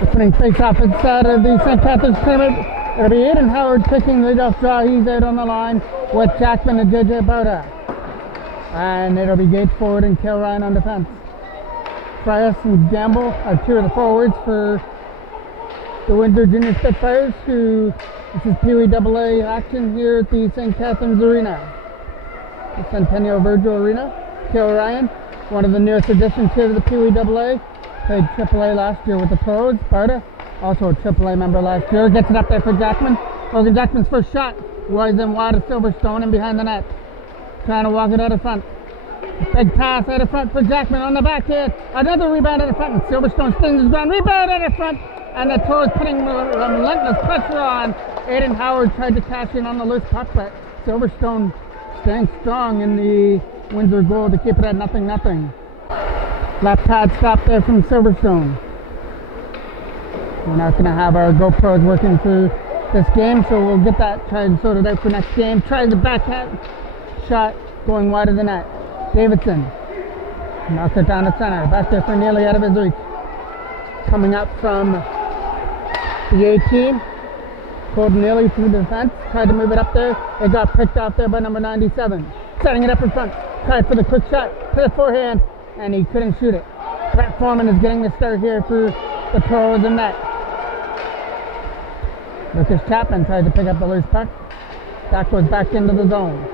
Opening face-off inside of the St. Catharines tournament. It'll be Aiden Howard taking the leadoff draw. He's out on the line with Jackman and JJ Bauta. And it'll be Gage Ford and Kel Ryan on defense. Fryas and Gamble are two of the forwards for the Windsor Junior Spitfires, this is Pee Wee AA action here at the St. Catharines Arena, the Centennial Virgil Arena. Kel Ryan, one of the newest additions here to the Pee Wee AA, played AAA last year with the Pros. Bauta, also a AAA member last year, gets it up there for Jackman. Logan Jackman's first shot was in wide of Silverstone and behind the net. Trying to walk it out of front. Big pass out of front for Jackman on the backhand. Another rebound out of front, and Silverstone stings his ground. Rebound out of front, and the Pros putting relentless pressure on. Aiden Howard tried to cash in on the loose puck, but Silverstone staying strong in the Windsor goal to keep it at 0-0. Left pad stop there from Silverstone. We're not going to have our GoPros working through this game, so we'll get that tried sorted out for next game. Tries the backhand shot going wide of the net. Davidson knocks it down to center. Back there for Neely out of his reach. Coming up from the 18. Colton Neely through the defense. Tried to move it up there. It got picked off there by number 97. Setting it up in front. Tried for the quick shot to the forehand, and he couldn't shoot it. Brett Foreman is getting the start here for the Pros and net. Lucas Chapman tried to pick up the loose puck. That goes back into the zone.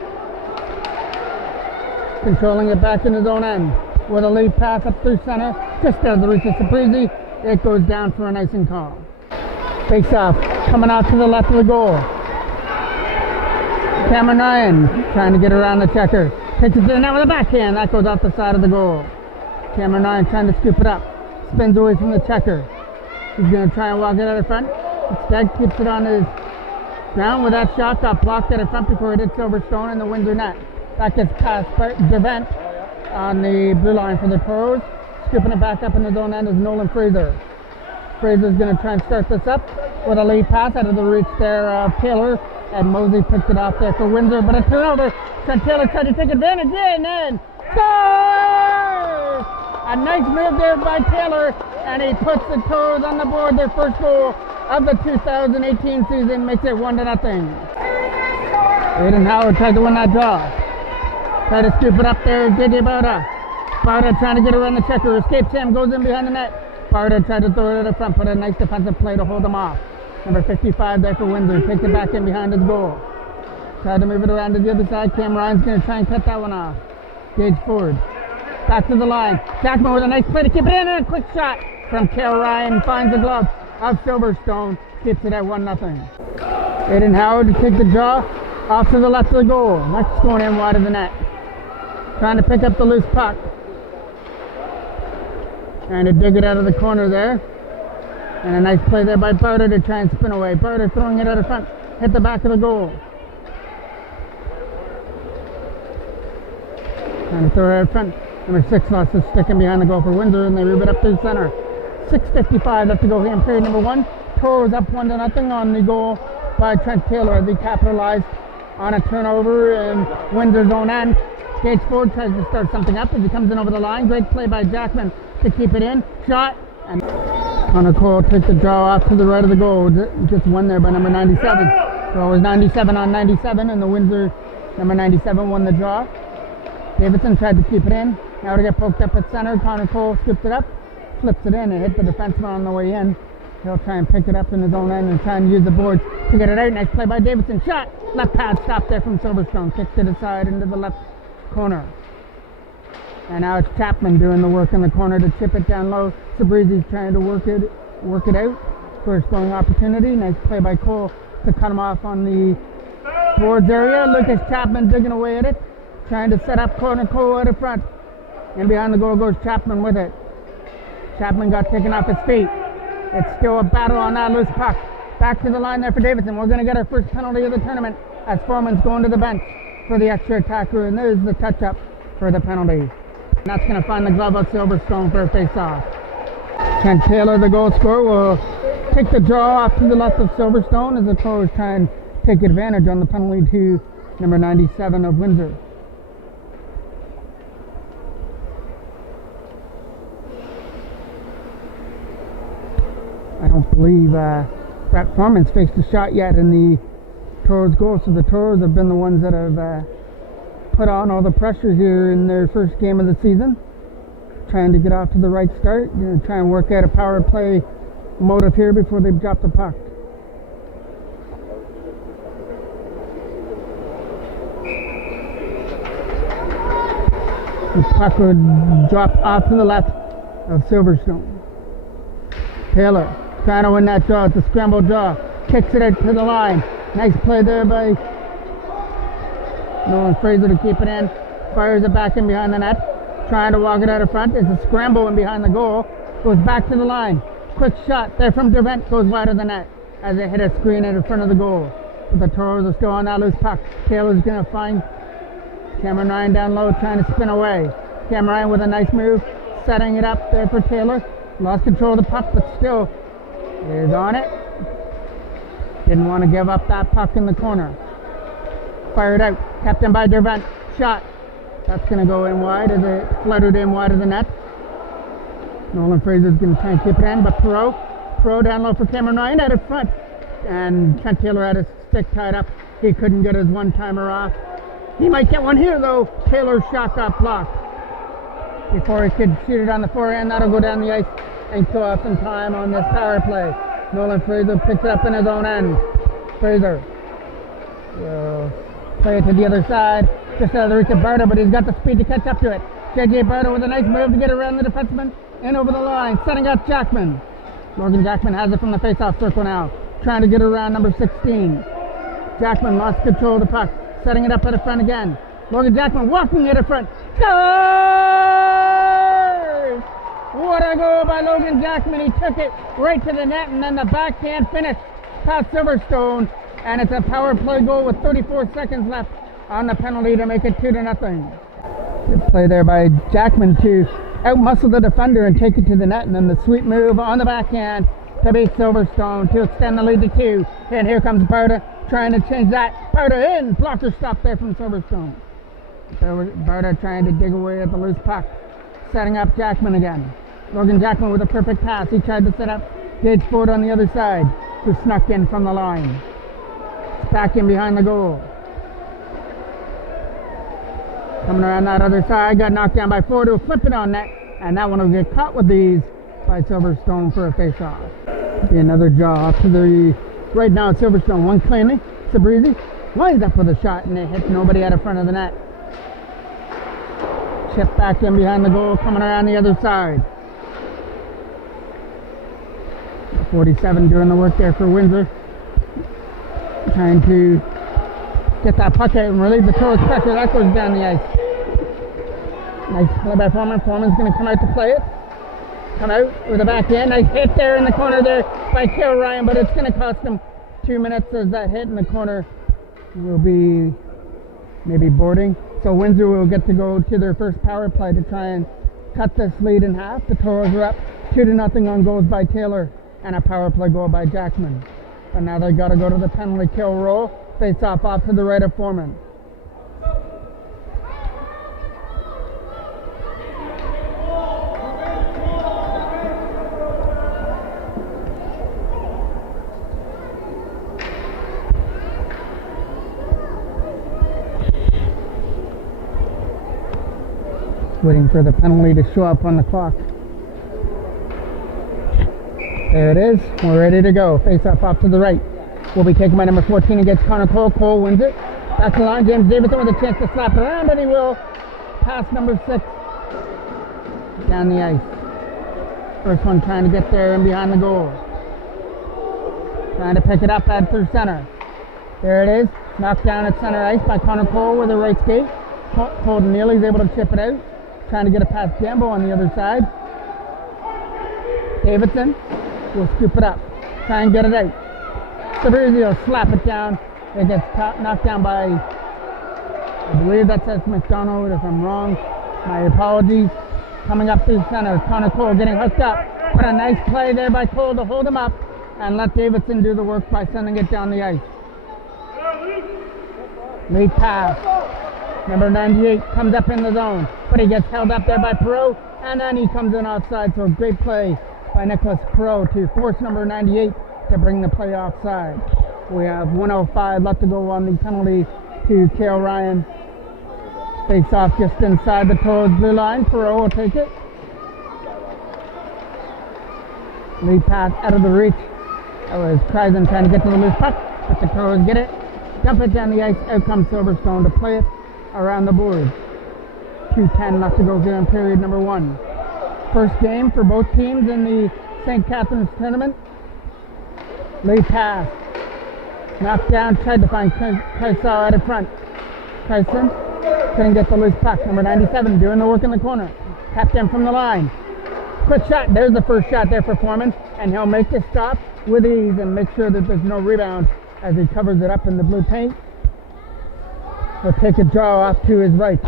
Controlling it back in his own end with a lead pass up through center, just out of the reach of Saprizi. It goes down for an icing call. Face off, coming out to the left of the goal. Cameron Ryan trying to get around the checker. Takes it to the net with a backhand. That goes off the side of the goal. Cameron Ryan trying to scoop it up. Spins away from the checker. He's going to try and walk it out of front. Instead, keeps it on his ground where that shot got blocked out of front before it hit Silverstone in the Windsor net. That gets past Devent on the blue line for the Pros. Scooping it back up in his own end is Nolan Fraser. Fraser's going to try and start this up with a lead pass out of the reach there of Taylor. And Mosey picks it off there for Windsor, but a turnover. Trent Taylor tried to take advantage in and scores! A nice move there by Taylor, and he puts the Toros on the board. Their first goal of the 2018 season makes it 1-0. Aiden Howard tried to win that draw. Try to scoop it up there, JJ Bauta. Bauta trying to get around the checker, escapes him, goes in behind the net. Bauta tried to throw it at the front, but a nice defensive play to hold him off. Number 55 there for Windsor, takes it back in behind his goal. Tried to move it around to the other side. Cam Ryan's going to try and cut that one off. Gage Ford, back to the line. Jackman with a nice play to keep it in, and a quick shot from Kel Ryan. Finds the glove of Silverstone, keeps it at 1-0. Aiden Howard to take the draw off to the left of the goal. Next going in wide of the net. Trying to pick up the loose puck. Trying to dig it out of the corner there. And a nice play there by Bauta to try and spin away. Bauta throwing it out of front. Hit the back of the goal. Trying to throw it out front. Number 6 lost his stick in behind the goal for Windsor, and they move it up through center. 6:55 left to go here in period number 1. Toros up 1-0 on the goal by Trent Taylor. They capitalized on a turnover in Windsor's own end. Gage Ford tries to start something up as he comes in over the line. Great play by Jackman to keep it in. Shot, and Connor Cole takes the draw off to the right of the goal. Just won there by number 97. So it was 97 on 97, and the Windsor number 97 won the draw. Davidson tried to keep it in. Now to get poked up at center. Connor Cole scooped it up, flips it in, and hit the defenseman on the way in. He'll try and pick it up in his own end and try and use the boards to get it out. Nice play by Davidson. Shot, left pad stop there from Silverstone. Kicks to the side into the left corner. And now it's Chapman doing the work in the corner to chip it down low. Sabrizi's trying to work it out for a scoring opportunity. Nice play by Cole to cut him off on the boards area. Lucas Chapman digging away at it, trying to set up corner Cole out of front. And behind the goal goes Chapman with it. Chapman got taken off his feet. It's still a battle on that loose puck. Back to the line there for Davidson. We're going to get our first penalty of the tournament as Foreman's going to the bench for the extra attacker, and there's the touch-up for the penalty. And that's going to find the glove of Silverstone for a face-off. Trent Taylor, the goal scorer, will take the draw off to the left of Silverstone as the Toros try and take advantage on the penalty to number 97 of Windsor. I don't believe Brett Foreman's faced a shot yet in the Toros goal, so the Toros have been the ones that have put on all the pressure here in their first game of the season, trying to get off to the right start, try and work out a power play motive here before they drop the puck. The puck would drop off to the left of Silverstone. Taylor trying to win that draw. It's a scramble draw. Kicks it out to the line. Nice play there by Nolan Fraser to keep it in. Fires it back in behind the net. Trying to walk it out of front. It's a scramble in behind the goal. Goes back to the line. Quick shot there from Dervent. Goes wide of the net as they hit a screen in front of the goal. But the Toros are still on that loose puck. Taylor's going to find Cameron Ryan down low, trying to spin away. Cameron Ryan with a nice move, setting it up there for Taylor. Lost control of the puck, but still is on it. Didn't want to give up that puck in the corner. Fired out, kept in by Dervent. Shot. That's going to go in wide as it fluttered in wide of the net. Nolan Fraser's going to try and keep it in, but Perreault down low for Cameron Ryan out of front. And Trent Taylor had his stick tied up. He couldn't get his one-timer off. He might get one here though. Taylor's shot got blocked before he could shoot it on the forehand. That'll go down the ice and kill off some time on this power play. Nolan Fraser picks it up in his own end. Fraser will play it to the other side, just out of the reach of Berta, but he's got the speed to catch up to it. JJ Berta with a nice move to get around the defenseman and over the line, setting up Jackman. Morgan Jackman has it from the face-off circle now, trying to get around number 16. Jackman lost control of the puck. Setting it up at the front again. Morgan Jackman walking at the front. Scores! What a goal by Logan Jackman. He took it right to the net and then the backhand finish past Silverstone. And it's a power play goal with 34 seconds left on the penalty to make it 2-0. Good play there by Jackman to outmuscle the defender and take it to the net. And then the sweet move on the backhand to beat Silverstone to extend the lead to 2. And here comes Berta trying to change that. Berta in. Blocker stop there from Silverstone. Berta trying to dig away at the loose puck. Setting up Jackman again. Logan Jackman with a perfect pass. He tried to set up Gage Ford on the other side, who snuck in from the line. Back in behind the goal. Coming around that other side. Got knocked down by Ford, who flipped it on net. And that one will get caught with these by Silverstone for a face-off. Be another draw off to the right now at Silverstone. One cleanly. Sabrizi lines up with a shot and it hits nobody out of front of the net. Chip back in behind the goal, coming around the other side. 47 doing the work there for Windsor. Trying to get that puck out and relieve the Toros pressure. That goes down the ice. Nice play by Foreman. Foreman's going to come out to play it. Come out with a backhand. Nice hit there in the corner there by Cameron Ryan, but it's going to cost him 2 minutes as that hit in the corner will be maybe boarding. So Windsor will get to go to their first power play to try and cut this lead in half. The Toros are up 2-0 on goals by Taylor and a power play goal by Jackman. But now they've got to go to the penalty kill roll. Face off to the right of Foreman. Waiting for the penalty to show up on the clock. There it is. We're ready to go. Face off to the right. Will be taken by number 14 against Connor Cole. Cole wins it. Back to the line. James Davidson with a chance to slap it around, and he will pass number 6 down the ice. First one trying to get there and behind the goal. Trying to pick it up at through center. There it is. Knocked down at center ice by Connor Cole with a right skate. Holden Neely's able to chip it out. Trying to get it past Gambo on the other side. Davidson will scoop it up. Try and get it out. Sabrizi will slap it down. It gets knocked down by, I believe that's Seth McDonald. If I'm wrong, my apologies. Coming up through center. Connor Cole getting hooked up. What a nice play there by Cole to hold him up and let Davidson do the work by sending it down the ice. Lead pass. Number 98 comes up in the zone, but he gets held up there by Perreault, and then he comes in offside, so great play by Nicholas Crow to force number 98 to bring the play offside. We have 1:05 left to go on the penalty to Kale Ryan. Face off just inside the Toros blue line. Perot will take it. Lead pass out of the reach. That was Kreisen trying to get to the loose puck, but the Toros get it. Dump it down the ice. Out comes Silverstone to play it around the board. 2:10 left to go here in period number 1. First game for both teams in the St. Catharines tournament. Lead pass. Knocked down, tried to find Kreisau out in front. Kreisen couldn't get the loose puck. Number 97 doing the work in the corner. Tapped in from the line. Quick shot. There's the first shot there for Foreman. And he'll make the stop with ease and make sure that there's no rebound as he covers it up in the blue paint. He'll take a draw off to his right.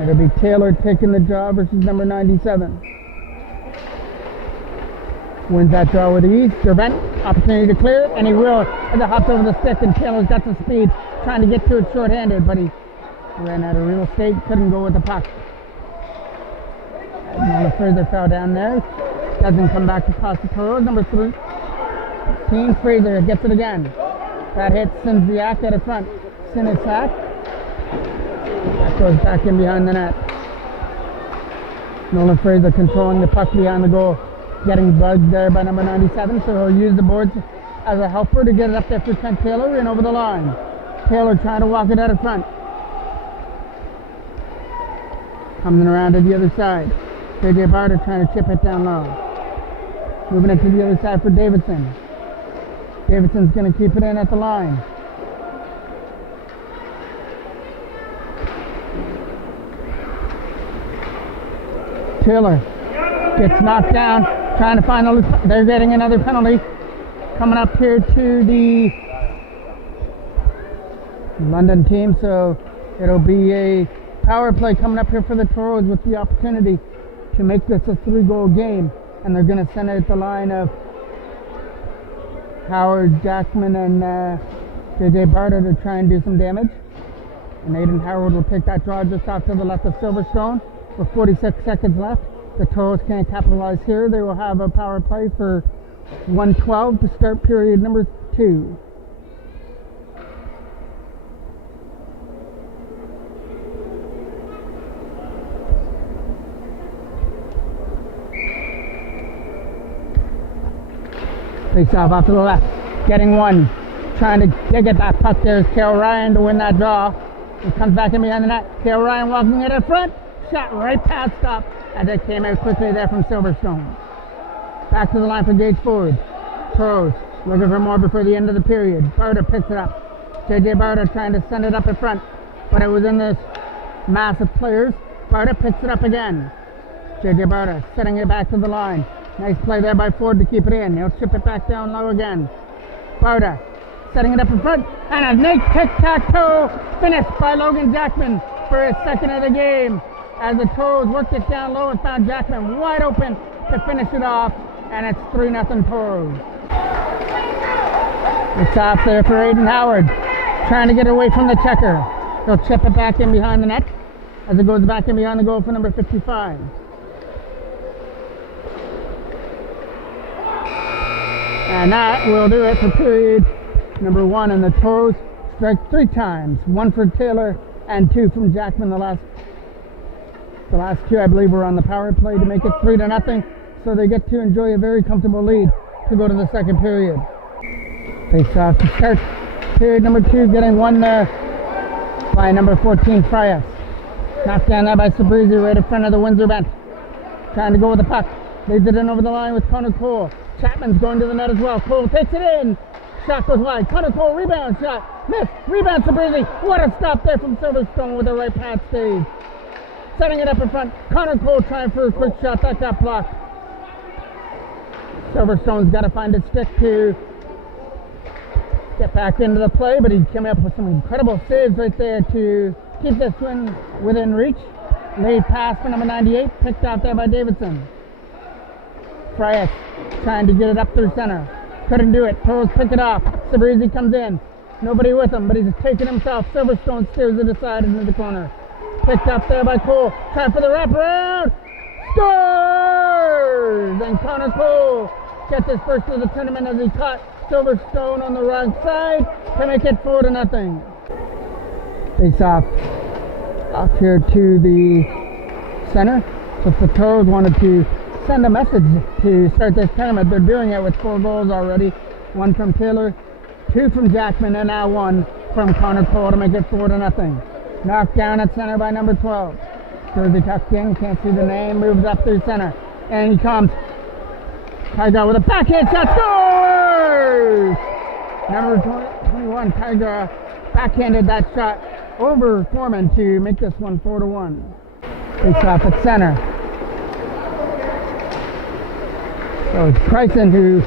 It'll be Taylor taking the draw versus number 97. Wins that draw with ease. Dervent, opportunity to clear it, and he will as it hops over the stick, and Taylor's got some speed trying to get to it short-handed, but he ran out of real estate, couldn't go with the puck. Nola Fraser fell down there. Doesn't come back to cost the Toros. Number 13, Fraser gets it again. That hits Sinziak at the front. Sinziak. That goes back in behind the net. Nolan Fraser controlling the puck behind the goal. Getting bugged there by number 97, so he'll use the boards as a helper to get it up there for Trent Taylor and over the line. Taylor trying to walk it out of front. Coming around to the other side. JJ Barter trying to chip it down low. Moving it to the other side for Davidson. Davidson's going to keep it in at the line. Taylor gets knocked down, trying to find they're getting another penalty. Coming up here to the London team, so it'll be a power play coming up here for the Toros with the opportunity to make this a 3-goal game, and they're going to send it at the line of Howard, Jackman, and JJ Barter to try and do some damage. And Aiden Howard will take that draw just off to the left of Silverstone with 46 seconds left. The Toros can't capitalize here. They will have a power play for 1:12 to start period number 2. Face off to the left. Getting one. Trying to dig at that puck. There's Kale Ryan to win that draw. He comes back in behind the net. Kale Ryan walking it in front. Shot right past stop. And it came out quickly there from Silverstone. Back to the line for Gage Ford. Pros looking for more before the end of the period. Barter picks it up. JJ Barter trying to send it up in front. But it was in this mass of players. Barter picks it up again. JJ Barter setting it back to the line. Nice play there by Ford to keep it in. He'll chip it back down low again. Barter setting it up in front. And a nice tic-tac-toe finish by Logan Jackman for his second of the game. As the Toros worked it down low and found Jackman wide open to finish it off. And it's 3-0 Toros. It's off there for Aiden Howard. Trying to get away from the checker. He'll chip it back in behind the net as it goes back in behind the goal for number 55. And that will do it for period number 1. And the Toros strike 3 times. 1 for Taylor and 2 from Jackman. The last 2, I believe, were on the power play to make it 3-0. So they get to enjoy a very comfortable lead to go to the second period. Face off to start period number 2, getting one there by number 14, Frias. Knocked down there by Sabrizi right in front of the Windsor bench. Trying to go with the puck. Leads it in over the line with Connor Cole. Chapman's going to the net as well. Cole takes it in. Shot goes wide. Connor Cole rebound shot. Miss. Rebound Sabrizi. What a stop there from Silverstone with the right pad save. Setting it up in front. Connor Cole trying for a quick shot. That got blocked. Silverstone's got to find a stick to get back into the play, but he came up with some incredible saves right there to keep this win within reach. Late pass for number 98, picked out there by Davidson. Frias trying to get it up through center. Couldn't do it. Toros pick it off. Sabrizi comes in. Nobody with him, but he's taking himself. Silverstone steers it aside into the corner. Picked up there by Cole. Trying for the wraparound. scores! And Connor Cole gets his first of the tournament as he caught Silverstone on the wrong side to make it 4-0. Face off here to the center. So if the Toros wanted to send a message to start this tournament, they're doing it with 4 goals already. 1 from Taylor, 2 from Jackman, and now 1 from Connor Cole to make it 4-0. Knocked down at center by number 12. Jersey tucked in, can't see the name, moves up through center. And he comes. Tiger with a backhand shot, scores! Number 21, Tiger backhanded that shot over Foreman to make this one 4-1. Face off at center. So it's Kryson who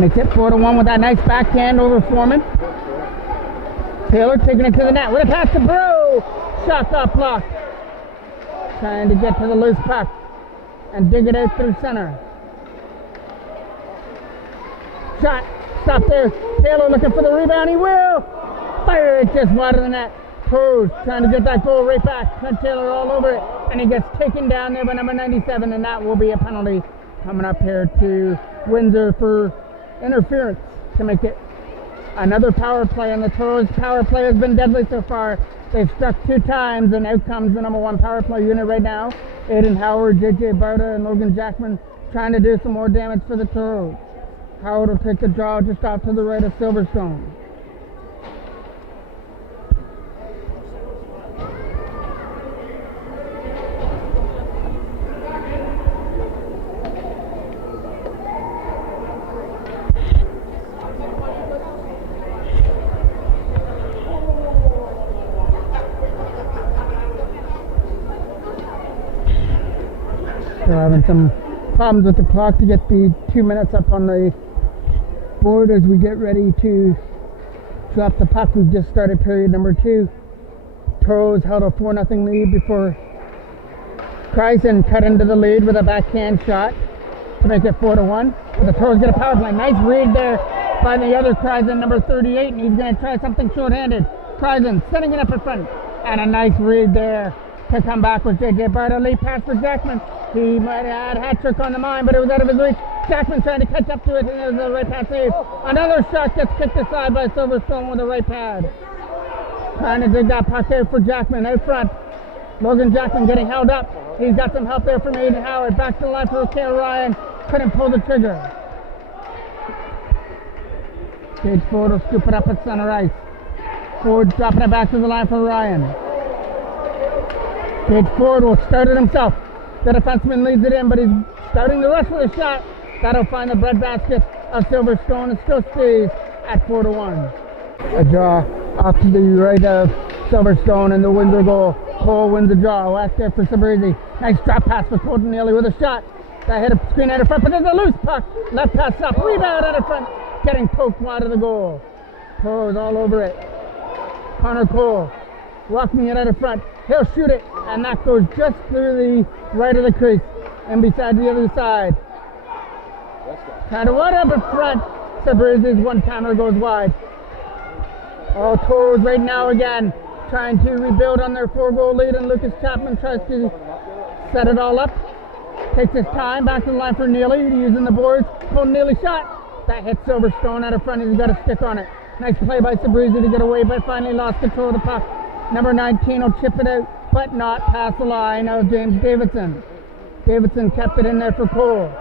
makes it 4-1 with that nice backhand over Foreman. Taylor taking it to the net with a pass to Bro. Shot got blocked. Trying to get to the loose puck and dig it out through center. Shot. Stop there. Taylor looking for the rebound. He will. Fire it just wide of the net. Toes trying to get that goal right back. Trent Taylor all over it. And he gets taken down there by number 97. And that will be a penalty coming up here to Windsor for interference to make it another power play. And the Toros power play has been deadly so far. They've struck 2 times, and out comes the number 1 power play unit right now. Aiden Howard, JJ Barta, and Logan Jackman trying to do some more damage for the Toros. Howard will take the draw just off to the right of Silverstone. They're having some problems with the clock to get the 2 minutes up on the board as we get ready to drop the puck. We've just started period number 2. Toros held a 4-0 lead before Kryson cut into the lead with a backhand shot to make it 4-1. But the Toros get a power play. Nice read there by the other Kryson, number 38, and he's going to try something short-handed. Kryson setting it up in front, and a nice read there to come back with JJ Barta. Late pass for Jackman. He might have had a hat trick on the mind, but it was out of his reach. Jackman trying to catch up to it, and it was a right pass save. Another shot gets kicked aside by Silverstone with a right pad. Trying to dig that puck out for Jackman out front. Logan Jackman getting held up. He's got some help there from Aiden Howard. Back to the line for Kale Ryan. Couldn't pull the trigger. Gage Ford will scoop it up at center ice. Ford dropping it back to the line for Ryan. Gage Ford will start it himself. The defenseman leads it in, but he's starting the rest of the shot. That'll find the breadbasket of Silverstone. It still stays at 4-1. A draw off to the right of Silverstone and the Windsor goal. Cole wins the draw. Last there for Sabrizi. Nice drop pass for Colton Neely with a shot. That hit a screen out of front, but there's a loose puck. Left pass up, rebound out of front. Getting poked wide of the goal. Cole's all over it. Connor Cole walking it out of front. He'll shoot it, and that goes just through the right of the crease and beside the other side. Kind of wide up in front. Sabrizi's one-timer goes wide. All Toros right now again trying to rebuild on their 4-goal lead, and Lucas Chapman tries to set it all up. Takes his time, back to the line for Neely, using the boards. Pulled Neely shot. That hits Silverstone out of front, he's got a stick on it. Nice play by Sabrizi to get away, but finally lost control of the puck. Number 19 will chip it out, but not past the line of James Davidson. Davidson kept it in there for Cole.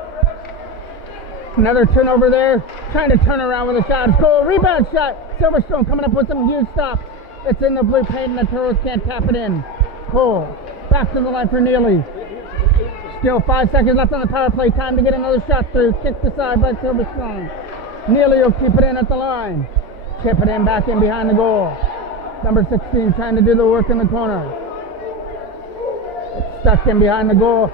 Another turnover there, trying to turn around with a shot. It's Cole, rebound shot. Silverstone coming up with some huge stops. It's in the blue paint and the Toros can't tap it in. Cole, back to the line for Neely. Still 5 seconds left on the power play. Time to get another shot through. Kicked aside by Silverstone. Neely will keep it in at the line. Chip it in, back in behind the goal. Number 16 trying to do the work in the corner. It's stuck in behind the goal.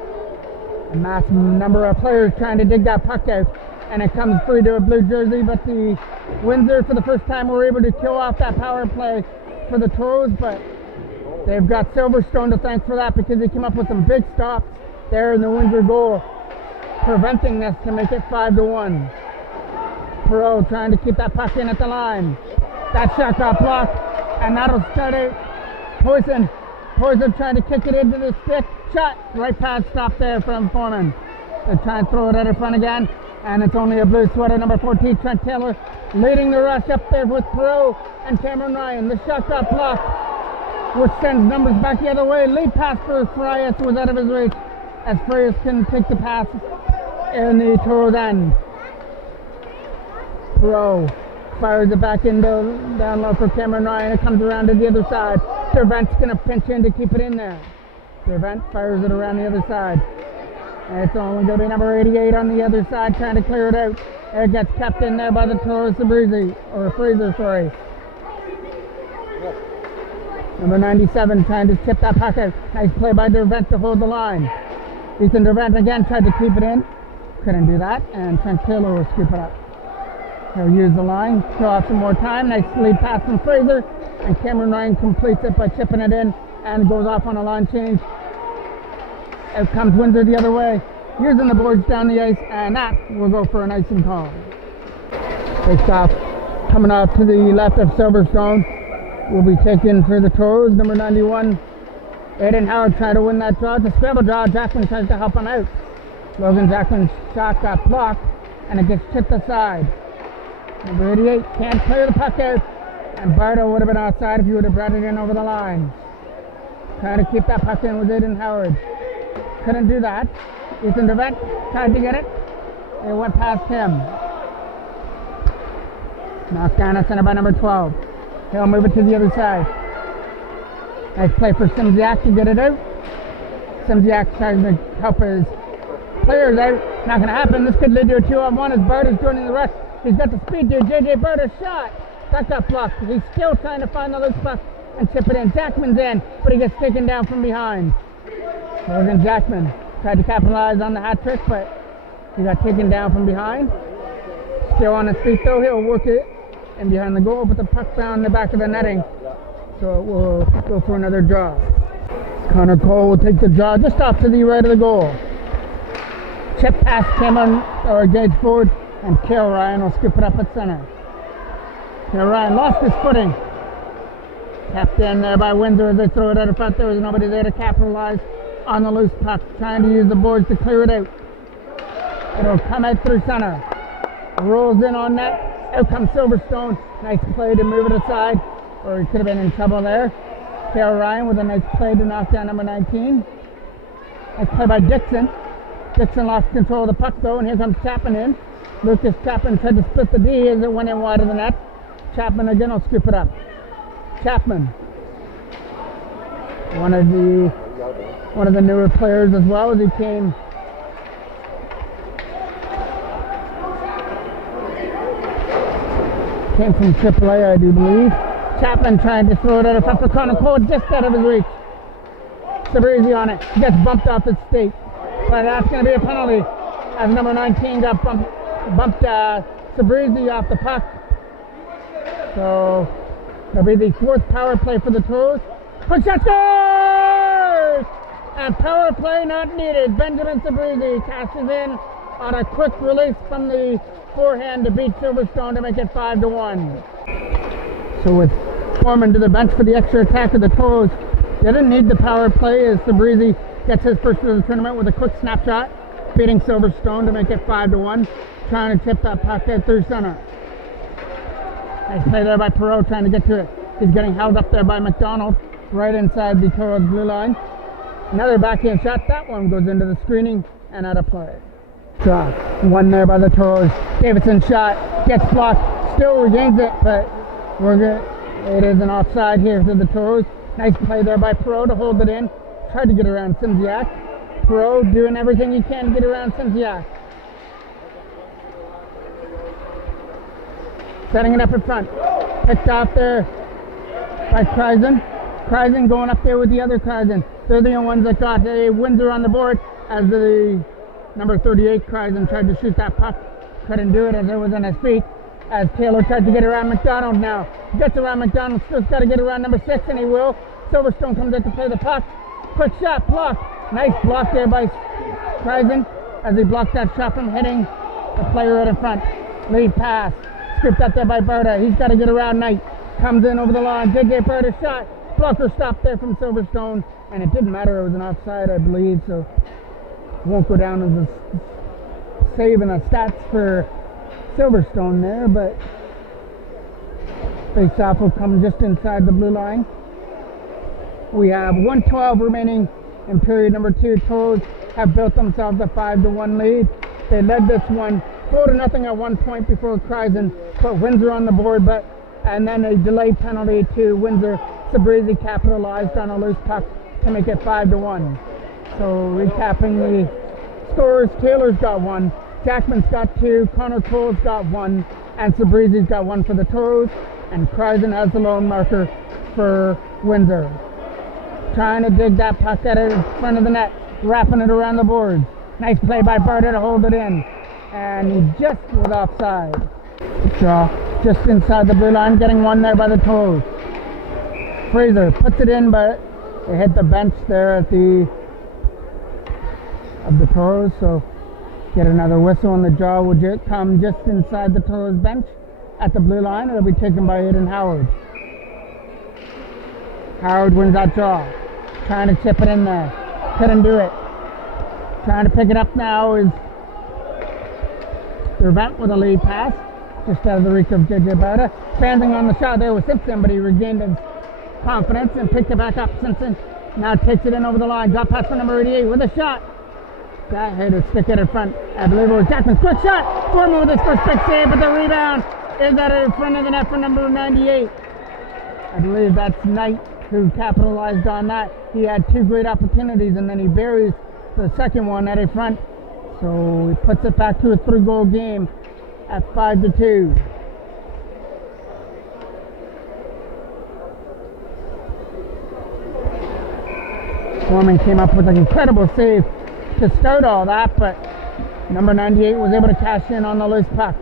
A mass number of players trying to dig that puck out. And it comes free to a blue jersey, but the Windsor for the first time were able to kill off that power play for the Toros, but they've got Silverstone to thank for that because they came up with some big stops there in the Windsor goal, preventing this to make it 5-1. Perot trying to keep that puck in at the line. That shot got blocked, and that'll start out Poison Poison trying to kick it into the stick. Shot. Right pad stop there from Foreman. They try and throw it at her front again. And it's only a blue sweater, number 14, Trent Taylor, leading the rush up there with Perot and Cameron Ryan. The shot got blocked, which sends numbers back the other way. Lead pass for Frias was out of his reach, as Frias can take the pass in the Toros end. Perot fires it back into down low for Cameron Ryan. It comes around to the other side. Dervent's going to pinch in to keep it in there. Dervent fires it around the other side. And it's only going to be number 88 on the other side trying to clear it out. It gets kept in there by the Toros Fraser, sorry. Number 97 trying to chip that puck out. Nice play by Dervent to hold the line. Ethan Dervent again tried to keep it in. Couldn't do that, and Trent Taylor will scoop it up. He'll use the line, throw off some more time. Nice lead pass from Fraser, and Cameron Ryan completes it by chipping it in and goes off on a line change. Out comes Windsor the other way, using the boards down the ice, and that will go for an icing call. Takes off, coming off to the left of Silverstone, will be taken for the Toros. Number 91, Aiden Howard trying to win that draw. It's a scramble draw. Jackman tries to help him out. Logan Jackman's shot got blocked, and it gets chipped aside. Number 88 can't clear the puck out, and Bardo would have been outside if you would have brought it in over the line. Trying to keep that puck in with Aiden Howard. Couldn't do that. Ethan Dervent tried to get it. It went past him. Knocked down at center by number 12. He'll move it to the other side. Nice play for Simziak to get it out. Simziak tries to help his players out. Not going to happen. This could lead to a 2-on-1 as Barda's joining the rush. He's got the speed to JJ Barda's shot. That got blocked. He's still trying to find the loose puck and chip it in. Jackman's in, but he gets taken down from behind. Logan Jackman tried to capitalize on the hat trick, but he got taken down from behind. Still on his feet though, he'll work it in behind the goal, but the puck found in the back of the netting. So it will go for another draw. Connor Cole will take the draw just off to the right of the goal. Chip past Cameron or Gage Ford, and Cale Ryan will scoop it up at center. Cale Ryan lost his footing. Tapped in there by Windsor as they throw it out of front. There was nobody there to capitalize on the loose puck, trying to use the boards to clear it out. It'll come out through center. Rolls in on net. Out comes Silverstone. Nice play to move it aside, or he could have been in trouble there. Cale Ryan with a nice play to knock down number 19. Nice play by Dixon. Dixon lost control of the puck though, and here comes Chapman in. Lucas Chapman tried to split the D as it went in wide of the net. Chapman again will scoop it up. Chapman, one of the newer players as well, as he came from AAA, I do believe. Chapman trying to throw it out of front for Connor Cole, just out of his reach. Sabrizi on it. He gets bumped off his skate, but that's going to be a penalty as number 19 got bumped Sabrizi off the puck. So it'll be the fourth power play for the Toros. Quick shot, scores! And power play not needed. Benjamin Sabrizi cashes in on a quick release from the forehand to beat Silverstone to make it 5-1. So with Foreman to the bench for the extra attack of the Toros, they didn't need the power play as Sabrizi gets his first of the tournament with a quick snapshot, beating Silverstone to make it 5-1, trying to tip that puck out through center. Nice play there by Perot trying to get to it. He's getting held up there by McDonald right inside the Toros blue line. Another backhand shot. That one goes into the screening and out of play. Draw. One there by the Toros. Davidson shot. Gets blocked. Still regains it, but we're good. It is an offside here to the Toros. Nice play there by Perot to hold it in. Tried to get around Simziak. Perot doing everything he can to get around Simziak. Setting it up in front. Picked off there by Kreisen. Kreisen going up there with the other Kreisen. They're the ones that got a Windsor on the board as the number 38 Kreisen tried to shoot that puck. Couldn't do it as it was on his feet. As Taylor tried to get around McDonald now. Gets around McDonald, still's got to get around number 6, and he will. Silverstone comes out to play the puck. Quick shot, block. Nice block there by Kreisen as he blocked that shot from hitting the player out in front. Lead pass. Scooped up there by Berta. He's got to get around Knight. Comes in over the line. JJ Berta shot. blocker stop there from Silverstone, and it didn't matter, it was an offside, I believe, so won't go down as a save in the stats for Silverstone there, but face-off will come just inside the blue line. We have 1:12 remaining in period number 2. Toros have built themselves a 5-1 lead. They led this one 4-0 at one point before Kreisen put Windsor on the board, and then a delayed penalty to Windsor. Sabrizi capitalized on a loose puck to make it 5-1. So recapping the scores, Taylor's got 1, Jackman's got 2, Connor Cole's got 1, and Sabrizi's got 1 for the Toros, and Kreisen has the lone marker for Windsor. Trying to dig that puck out in front of the net, wrapping it around the boards. Nice play by Barter to hold it in, and he just was offside. Draw just inside the blue line, getting 1 there by the Toros. Fraser puts it in, but it hit the bench there at the Toros, so get another whistle, and the draw will come just inside the Toros bench at the blue line. It'll be taken by Aiden Howard. Howard wins that draw, trying to chip it in there, couldn't do it. Trying to pick it up now is Dervent with a lead pass, just out of the reach of JJ Bauta. Standing on the shot there was Simpson, but he regained his confidence and picked it back up. Simpson now takes it in over the line. Drop pass for number 88 with a shot. That hit a stick in front. I believe it was Jackman's quick shot. Foreman with his first big save, but the rebound is at in front of the net for number 98. I believe that's Knight who capitalized on that. He had 2 great opportunities, and then he buries the second one at a front. So he puts it back to a 3-goal game at 5-2. Foreman came up with an incredible save to start all that, but number 98 was able to cash in on the loose puck.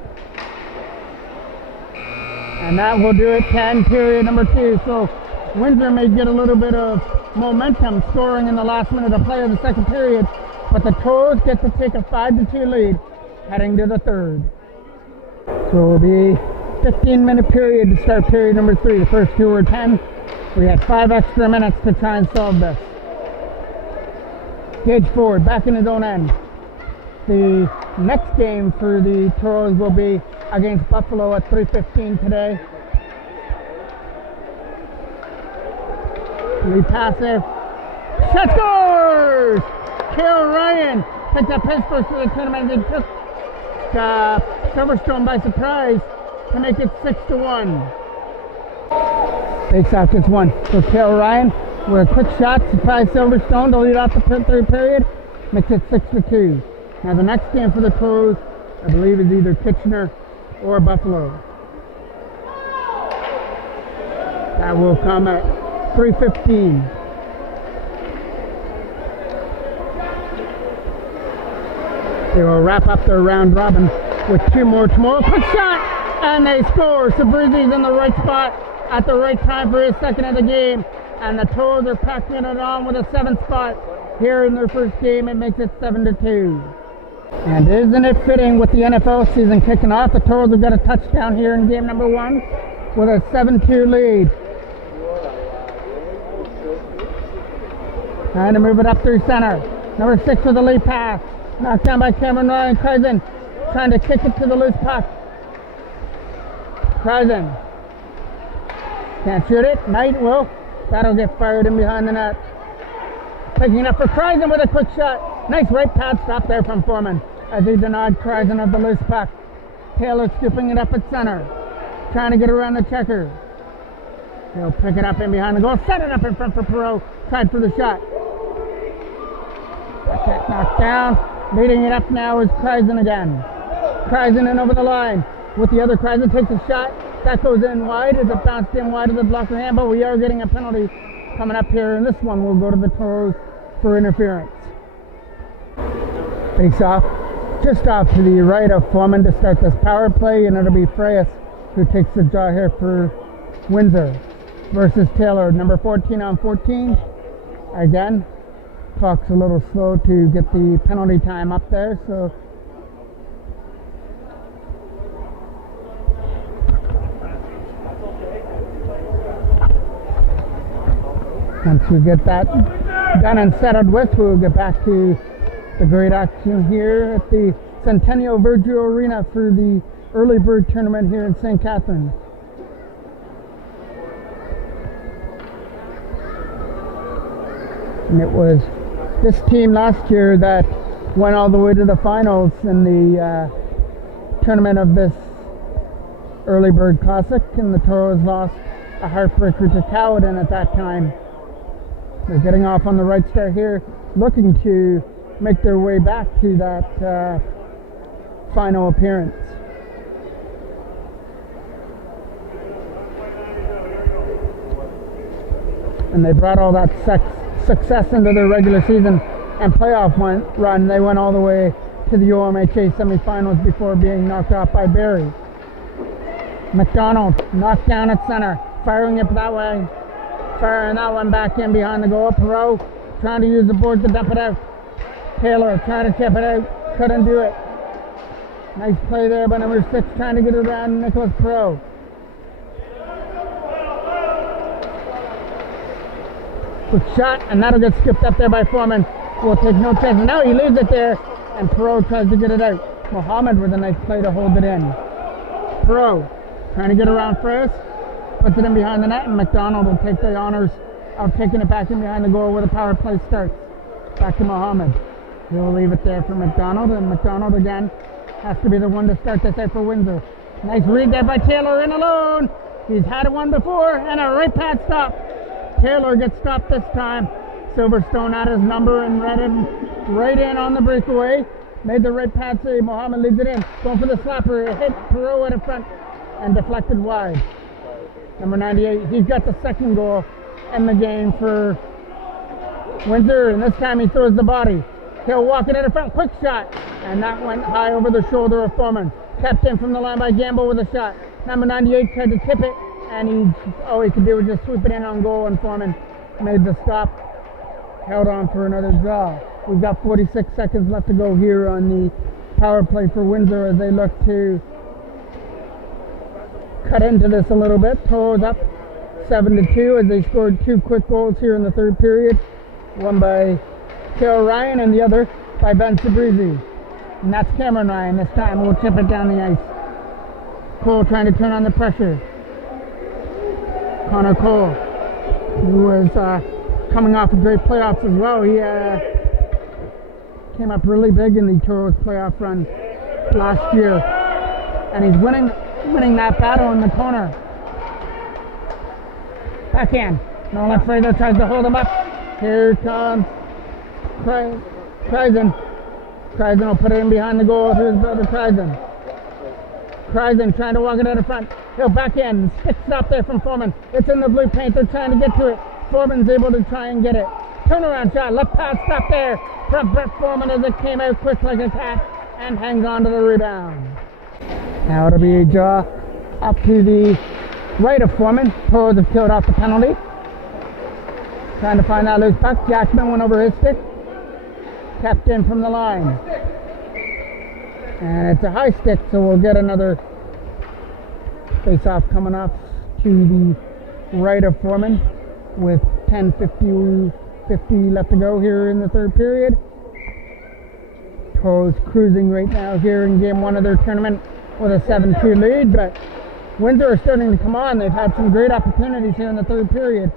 And that will do it, 10, period number 2. So Windsor may get a little bit of momentum scoring in the last minute of play of the second period, but the Toros get to take a 5-2 lead heading to the third. So it'll be 15-minute period to start period number 3. The first 2 were 10. We had 5 extra minutes to try and solve this. Gage Ford back in his own end. The next game for the Toros will be against Buffalo at 3:15 today. Lead passive. Shot scores! Kale Ryan picked up his first of the tournament and took Silverstone by surprise to make it 6-1. Face-off gets 1. So Kale Ryan with a quick shot, surprise Silverstone to lead off the third period, makes it 6-2. Now the next game for the Toros, I believe, is either Kitchener or Buffalo. That will come at 3:15. They will wrap up their round robin with 2 more tomorrow. Quick shot, and they score. Sabrizi's in the right spot at the right time for his second of the game. And the Toros are packing it on with a 7th spot here in their first game. It makes it 7-2. And isn't it fitting with the NFL season kicking off? The Toros have got a touchdown here in game number 1 with a 7-2 lead. Trying to move it up through center. Number 6 with the lead pass. Knocked down by Cameron Ryan. Kreisen trying to kick it to the loose puck. Kreisen can't shoot it. Knight will. That'll get fired in behind the net. Picking up for Kreisen with a quick shot. Nice right pad stop there from Foreman as he denied Kreisen of the loose puck. Taylor scooping it up at center. Trying to get around the checker. He'll pick it up in behind the goal. Set it up in front for Perreault. Tried for the shot. That knocked down. Leading it up now is Kreisen again. Kreisen in over the line. With the other Kreisen takes a shot. That goes in wide as it bounced in wide of the blocker hand, but we are getting a penalty coming up here, and this one will go to the Toros for interference. Face off just off to the right of Foreman to start this power play, and it'll be Freyas who takes the draw here for Windsor versus Taylor. Number 14 on 14. Again, clock's a little slow to get the penalty time up there, so Once we get that done and settled with, we'll get back to the great action here at the Centennial Virgil Arena for the early bird tournament here in St. Catharines. And it was this team last year that went all the way to the finals in the tournament of this early bird classic, and the Toros lost a heartbreaker to Cowden at that time. They're getting off on the right start here, looking to make their way back to that final appearance. And they brought all that success into their regular season and playoff run. They went all the way to the OMHA semifinals before being knocked off by Barrie. McDonald knocked down at center, firing it that way. Firing that one back in behind the goal. Perot trying to use the board to dump it out. Taylor trying to tip it out. Couldn't do it. Nice play there by number 6 trying to get it around Nicholas Perot. Quick shot, and that'll get skipped up there by Foreman. Will take no chance. Now he leaves it there, and Perot tries to get it out. Mohammed with a nice play to hold it in. Perot trying to get around first. Puts it in behind the net, and McDonald will take the honors of taking it back in behind the goal where the power play starts. Back to Mohammed. He'll leave it there for McDonald, and McDonald again has to be the one to start this out for Windsor. Nice read there by Taylor in alone. He's had it one before, and a right pad stop. Taylor gets stopped this time. Silverstone had his number and read him right in on the breakaway. Made the right pad save. Mohammed leads it in. Going for the slapper. It hit Perot at the front and deflected wide. Number 98, he's got the second goal in the game for Windsor, and this time he throws the body. He'll walk it in the front, quick shot, and that went high over the shoulder of Foreman. Kept in from the line by Gamble with a shot. Number 98 tried to tip it, and all he could do was just sweep it in on goal, and Foreman made the stop. Held on for another draw. We've got 46 seconds left to go here on the power play for Windsor as they look to cut into this a little bit. Toros up 7-2 as they scored 2 quick goals here in the third period. One by Cale Ryan and the other by Ben Sabrizi. And that's Cameron Ryan this time. We'll chip it down the ice. Cole trying to turn on the pressure. Connor Cole, who was coming off of great playoffs as well. He came up really big in the Toros playoff run last year. And he's winning that battle in the corner. Backhand. Nolan Fraser tries to hold him up. Here comes Kreisen. Kreisen will put it in behind the goal. Here's brother Kreisen. Kreisen trying to walk it out of front. He'll back in. Stick stop there from Foreman. It's in the blue paint. They're trying to get to it. Foreman's able to try and get it. Turnaround shot. Left pass stop there from Brett Foreman as it came out quick like a cat and hangs on to the rebound. Now it'll be a draw up to the right of Foreman. Toros have killed off the penalty. Trying to find that loose puck. Jackman went over his stick. Kept in from the line. And it's a high stick, so we'll get another face-off coming off to the right of Foreman with 10:50 left to go here in the third period. Toros cruising right now here in game 1 of their tournament with a 7-2 lead, but Windsor are starting to come on. They've had some great opportunities here in the third period.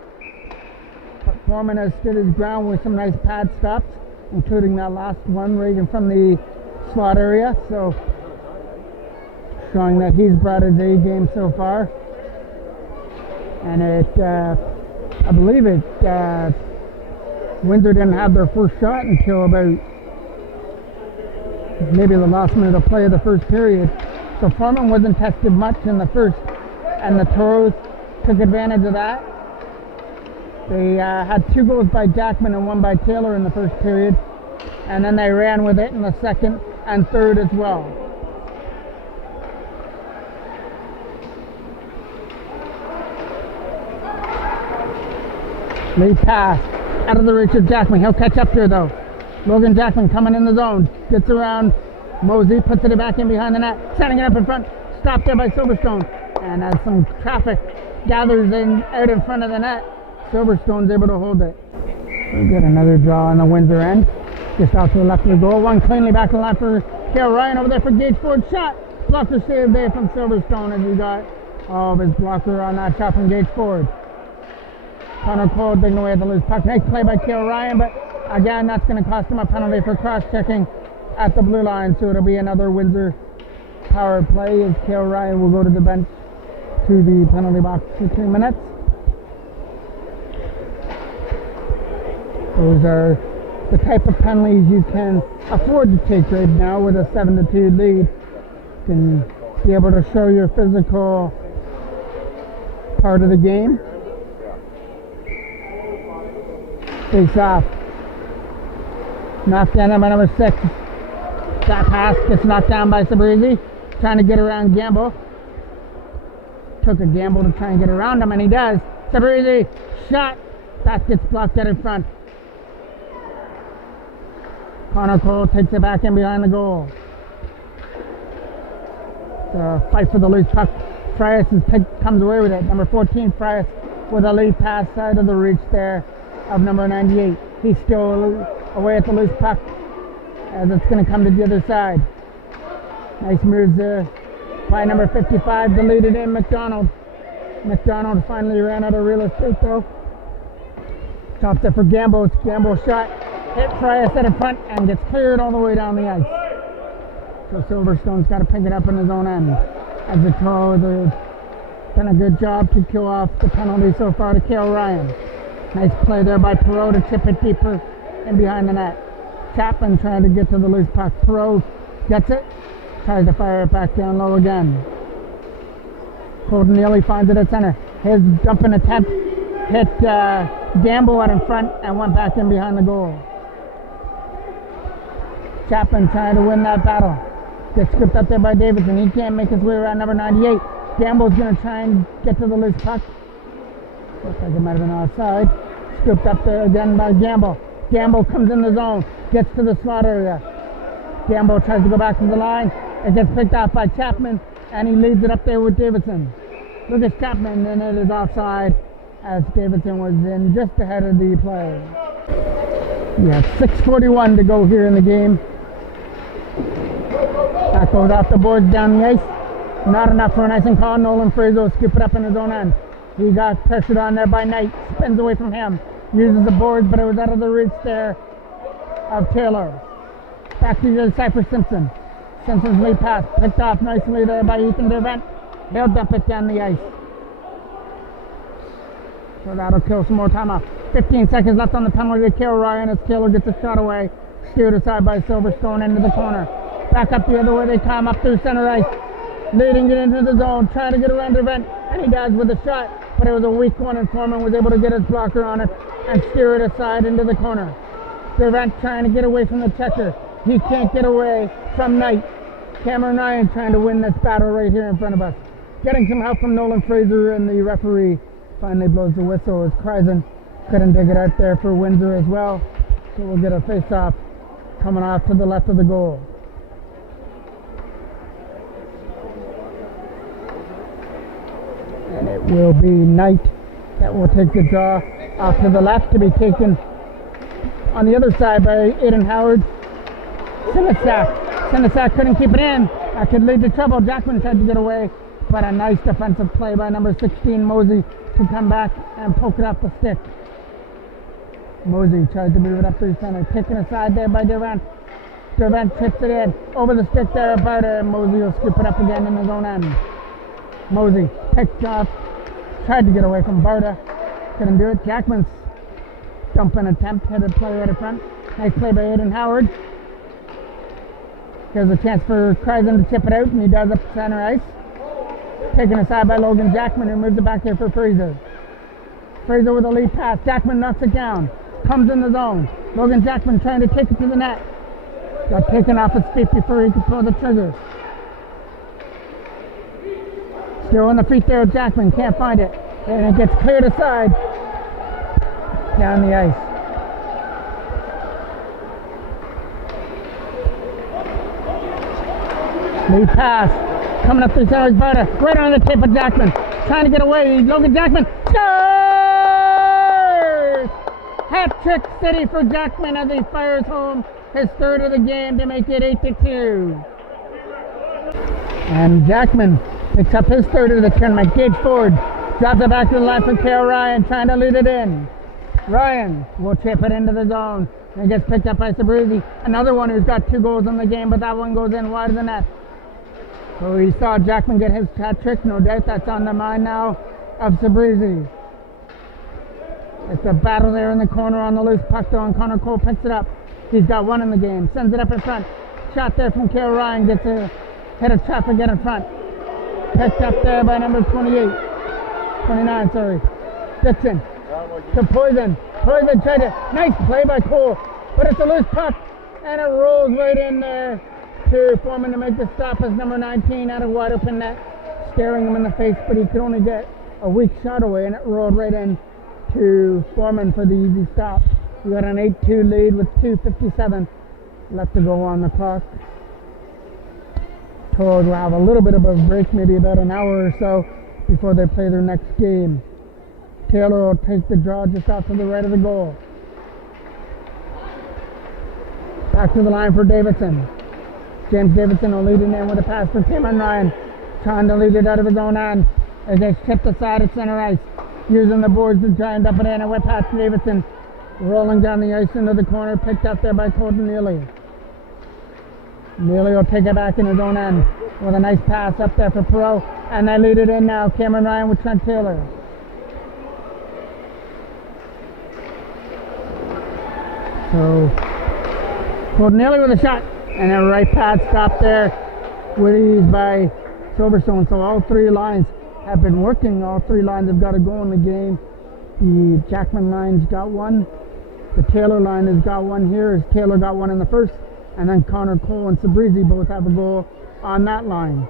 But Foreman has stood his ground with some nice pad stops, including that last one right in from the slot area. So showing that he's brought his A game so far. And I believe Windsor didn't have their first shot until about maybe the last minute of play of the first period. So Foreman wasn't tested much in the first, and the Toros took advantage of that. They had 2 goals by Jackman and 1 by Taylor in the first period, and then they ran with it in the second and third as well. Lead pass out of the reach of Jackman. He'll catch up here though. Logan Jackman coming in the zone. Gets around Mosey, puts it back in behind the net. Setting it up in front. Stopped there by Silverstone. And as some traffic gathers out in front of the net, Silverstone's able to hold it. We get another draw on the Windsor end. Just out to the left of the goal. One cleanly back to the left for Cale Ryan over there for Gage Ford. Shot. Blocker save there from Silverstone as he got all of his blocker on that shot from Gage Ford. Connor Cole digging away at the loose puck. Nice play by Cale Ryan, but again, that's going to cost him a penalty for cross-checking at the blue line. So it'll be another Windsor power play as Cale Ryan will go to the bench to the penalty box for 3 minutes. Those are the type of penalties you can afford to take right now with a 7-2 lead. You can be able to show your physical part of the game. Face off. Knocked down by number 6. That pass gets knocked down by Sabrizi. Trying to get around Gamble. Took a gamble to try and get around him, and he does. Sabrizi, shot. That gets blocked out in front. Connor Cole takes it back in behind the goal. The fight for the loose puck. Frias comes away with it. Number 14, Frias, with a lead pass side of the reach there of number 98. He's still away at the loose puck as it's going to come to the other side. Nice moves there by number 55, deleted in McDonald. McDonald finally ran out of real estate though. Chopped it for Gamble. Gamble shot. Hit Frias at the front and gets cleared all the way down the ice. So Silverstone's got to pick it up in his own end. As the throw, they've done a good job to kill off the penalty so far to Cale Ryan. Nice play there by Perreault to chip it deeper in behind the net. Chapman trying to get to the loose puck. Perreault gets it, tries to fire it back down low again. Colton Neely finds it at center. His dumping attempt hit Gamble out in front and went back in behind the goal. Chapman trying to win that battle. Gets scooped up there by Davidson. He can't make his way around number 98. Gamble's going to try and get to the loose puck. Looks like it might have been offside. Scooped up there again by Gamble. Gamble comes in the zone. Gets to the slot area. Gamble tries to go back to the line. It gets picked off by Chapman, and he leads it up there with Davidson. Lucas Chapman, and it is offside as Davidson was in just ahead of the play. We have 6:41 to go here in the game. That goes off the boards down the ice. Not enough for an icing call. Nolan Fraser will scoop it up in his own end. He got pressured on there by Knight. Spins away from him. Uses the boards, but it was out of the reach there of Taylor. Back to the Cypher Simpson. Simpson's lead pass picked off nicely there by Ethan Dervent. They'll dump it down the ice. So that'll kill some more time off. 15 seconds left on the penalty to Cale Ryan as Taylor gets a shot away. Steered aside by Silverstone into the corner. Back up the other way they come up through center ice. Leading it into the zone, trying to get around Dervent, and he does with a shot. But it was a weak one, and Foreman was able to get his blocker on it and steer it aside into the corner. Dervent trying to get away from the checker. He can't get away from Knight. Cameron Ryan trying to win this battle right here in front of us. Getting some help from Nolan Fraser, and the referee finally blows the whistle as Kreisen couldn't dig it out there for Windsor as well. So we'll get a face-off coming off to the left of the goal. And it will be Knight that will take the draw off to the left to be taken on the other side by Aiden Howard. Sinisak couldn't keep it in. That could lead to trouble. Jackman tried to get away, but a nice defensive play by number 16, Mosey, to come back and poke it off the stick. Mosey tries to move it up through center. Taken aside there by Dervent. Dervent tips it in. Over the stick there of Barter, and Mosey will scoop it up again in his own end. Mosey picked off. Tried to get away from Barta. Couldn't do it. Jackman's dumping attempt. Hit a play right in front. Nice play by Aiden Howard. Here's a chance for Kreisen to chip it out, and he does up center ice. Taken aside by Logan Jackman, who moves it back there for Fraser. Fraser with a lead pass. Jackman knocks it down. Comes in the zone. Logan Jackman trying to take it to the net. Got taken off his feet before he could pull the trigger. Still on the feet there of Jackman. Can't find it. And it gets cleared aside. Down the ice. Lead pass. Coming up the center is Barta. Right on the tip of Jackman. Trying to get away. Logan Jackman. Score! Hat-trick city for Jackman as he fires home his third of the game to make it 8-2. And Jackman picks up his third of the tournament. Gage Ford drops it back to the line for Kale Ryan, trying to lead it in. Ryan will chip it into the zone and gets picked up by Sabrizi. Another one who's got 2 goals in the game, but that one goes in wide of the net. So we saw Jackman get his hat trick. No doubt that's on the mind now of Sabrizi. It's a battle there in the corner on the loose puck though, and Connor Cole picks it up. He's got 1 in the game. Sends it up in front. Shot there from Kale Ryan. Gets a hit of traffic in front. Picked up there by number 29, sorry. Dixon. To Poison. Poison tried to, nice play by Cole, but it's a loose puck, and it rolls right in there to Foreman to make the stop as number 19 out of wide open net, staring him in the face, but he could only get a weak shot away, and it rolled right in to Foreman for the easy stop. We got an 8-2 lead with 2:57 left to go on the clock. Toad will have a little bit of a break, maybe about an hour or so before they play their next game. Taylor will take the draw just off to the right of the goal. Back to the line for Davidson. James Davidson will lead it in with a pass for Cameron Ryan. Trying to lead it out of his own end as they chip aside at center ice. Using the boards to try and dump it in, and whip past Davidson. Rolling down the ice into the corner, picked up there by Colton Neely. Neely will take it back in his own end with a nice pass up there for Perot. And they lead it in now. Cameron Ryan with Trent Taylor. So, Colton Neely with a shot. And a right pad stop there with ease by Silverstone. So all 3 lines have been working. All 3 lines have got a goal in the game. The Jackman line's got 1. The Taylor line has got 1 here, as Taylor got 1 in the first. And then Connor Cole and Sabrizi both have a goal on that line.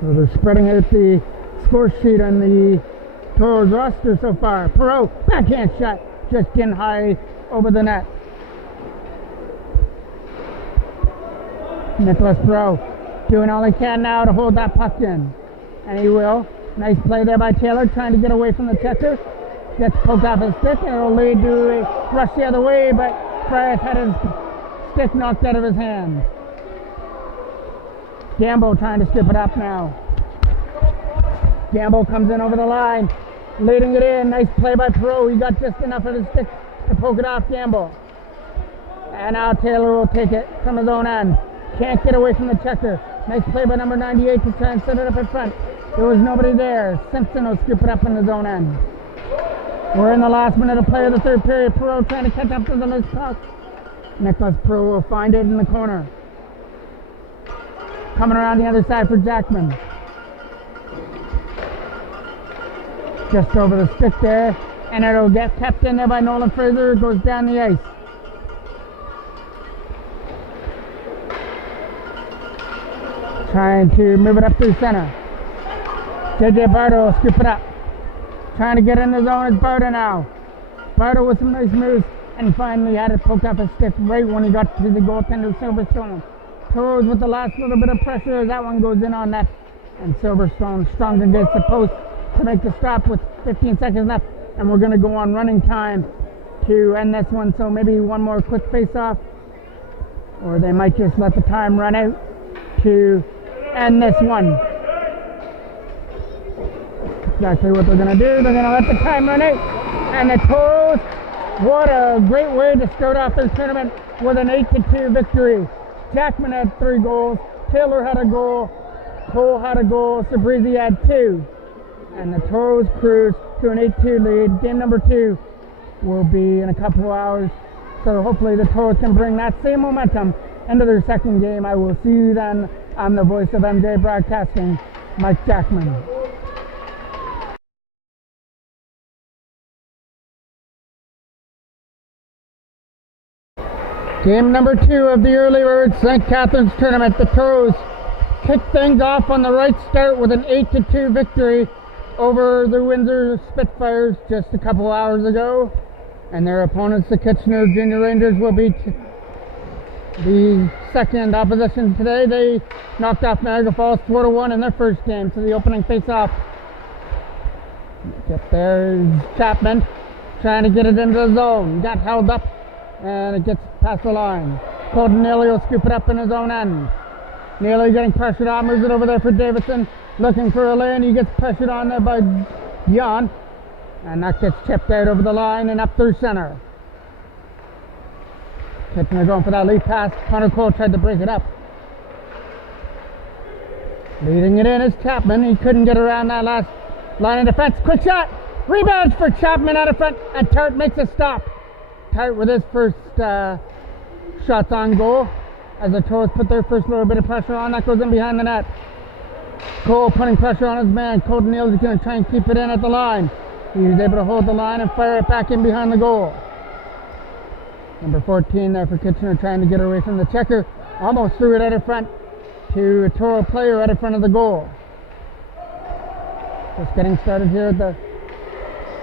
So they're spreading out the score sheet on the Toros roster so far. Perot, backhand shot, just in high over the net. Nicholas Perot doing all he can now to hold that puck in. And he will. Nice play there by Taylor, trying to get away from the checker. Gets poked off his stick, and it'll lead to a rush the other way, but Fryas had his stick knocked out of his hand. Gamble trying to strip it up now. Gamble comes in over the line, leading it in. Nice play by Perot. He got just enough of his stick to poke it off Gamble. And now Taylor will take it from his own end. Can't get away from the checker. Nice play by number 98 to try and set it up in front. There was nobody there. Simpson will scoop it up in his own end. We're in the last minute of play of the third period. Perot trying to catch up to the loose puck. Nicholas Perot will find it in the corner. Coming around the other side for Jackman. Just over the stick there. And it'll get kept in there by Nolan Fraser. It goes down the ice. Trying to move it up through center. JJ Bardo will scoop it up. Trying to get in the zone is Bardo now. Bardo with some nice moves, and finally had it poked up his stick right when he got to the goaltender Silverstone. Toros with the last little bit of pressure as that one goes in on net. And Silverstone strong against the post to make the stop with 15 seconds left. And we're going to go on running time to end this one. So maybe one more quick face-off. Or they might just let the time run out to end this one. Exactly what they're going to do. They're going to let the time run out. And the Toros, what a great way to start off this tournament with an 8-2 victory. Jackman had 3 goals. Taylor had a goal. Cole had a goal. Sabrizi had 2. And the Toros cruise to an 8-2 lead. Game number 2 will be in a couple of hours. So hopefully the Toros can bring that same momentum into their second game. I will see you then. I'm the voice of MJ Broadcasting, Mike Jackman. Game number 2 of the early bird St. Catharines tournament. The Toros kicked things off on the right start with an 8-2 victory over the Windsor Spitfires just a couple hours ago. And their opponents, the Kitchener Junior Rangers, will be the second opposition today. They knocked off Niagara Falls 4-1 in their first game, so the opening face-off Get there's Chapman trying to get it into the zone. Got held up and it gets past the line. Colton Neely will scoop it up in his own end. Neely getting pressured on, moves it over there for Davidson. Looking for a lane, he gets pressured on there by Dion. And that gets chipped out over the line and up through center. Kitchener going for that lead pass. Connor Cole tried to break it up. Leading it in is Chapman. He couldn't get around that last line of defense. Quick shot. Rebound for Chapman out of front. And Tart makes a stop. Tart with his first shots on goal. As the Toros put their first little bit of pressure on. That goes in behind the net. Cole putting pressure on his man. Colton Neal is going to try and keep it in at the line. He was able to hold the line and fire it back in behind the goal. Number 14 there for Kitchener trying to get away from the checker. Almost threw it out of front to a Toro player right in front of the goal. Just getting started here at the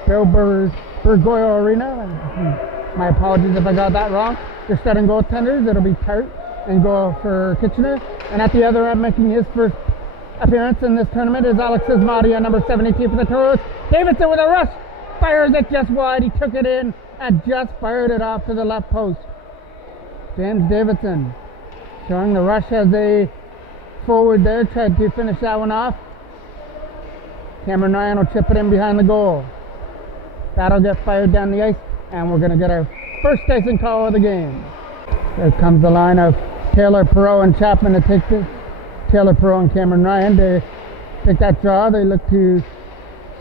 Bill Burgoyle Arena. My apologies if I got that wrong. They're starting goaltenders. It'll be Tart and goal for Kitchener. And at the other end, making his first appearance in this tournament is Alex Ismadia, number 72 for the Toros. Davidson with a rush. Fires it just wide. He took it in and just fired it off to the left post. James Davidson showing the rush as a forward there. Tried to finish that one off. Cameron Ryan will chip it in behind the goal. That'll get fired down the ice, and we're going to get our first icing call of the game. There comes the line of Taylor Perreault and Chapman to take this. Taylor Perreault and Cameron Ryan to take that draw. They look to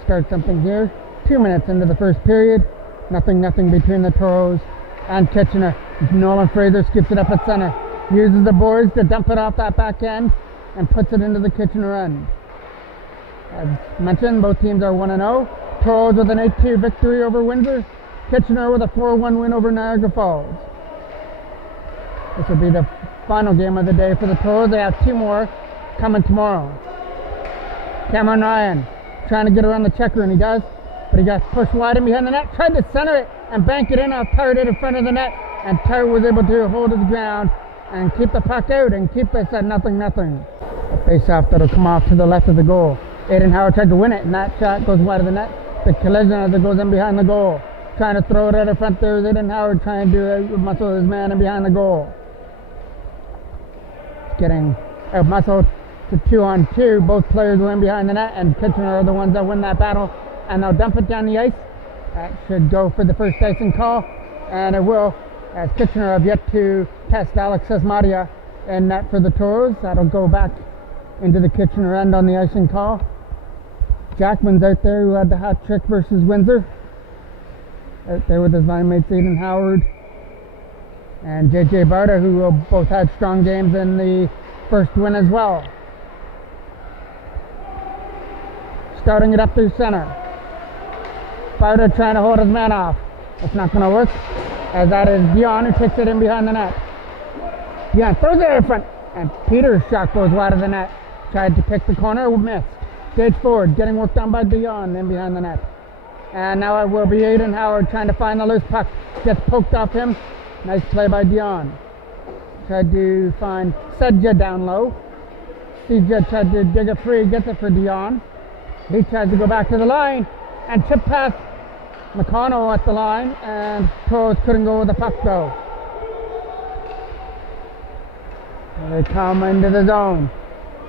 start something here. 2 minutes into the first period. Nothing between the Toros and Kitchener. Nolan Fraser skips it up at center. Uses the boards to dump it off that back end and puts it into the Kitchener end. As mentioned, both teams are 1-0. Toros with an 8-2 victory over Windsor. Kitchener with a 4-1 win over Niagara Falls. This will be the final game of the day for the Toros. They have 2 more coming tomorrow. Cameron Ryan trying to get around the checker, and he does. But he got pushed wide in behind the net, tried to center it and bank it in off Tart in front of the net, and Tart was able to hold his ground and keep the puck out and keep this at 0-0. A face-off that'll come off to the left of the goal. Aiden Howard tried to win it, and that shot goes wide of the net. The collision as it goes in behind the goal. Trying to throw it out in front there is Aiden Howard trying to muscle his man in behind the goal. Getting out-muscled to 2-on-2. Both players were in behind the net, and Kitchener are the ones that win that battle. And they'll dump it down the ice. That should go for the first icing call, and it will, as Kitchener have yet to test Alex Ismadia in net for the Toros. That'll go back into the Kitchener end on the icing call. Jackman's out there, who had the hat trick versus Windsor. Out there with his line mates Aiden Howard and JJ Barta, who both had strong games in the first win as well. Starting it up through center. Barta trying to hold his man off. It's not going to work, as that is Dion who takes it in behind the net. Dion throws it in front, and Peter's shot goes wide of the net. Tried to pick the corner, missed. Stage forward, getting worked on by Dion in behind the net. And now it will be Aiden Howard trying to find the loose puck. Gets poked off him. Nice play by Dion. Tried to find Sedja down low. Sedja tried to dig it free, gets it for Dion. He tries to go back to the line and chip past McConnell at the line, and Toros couldn't go with the puck though. They come into the zone.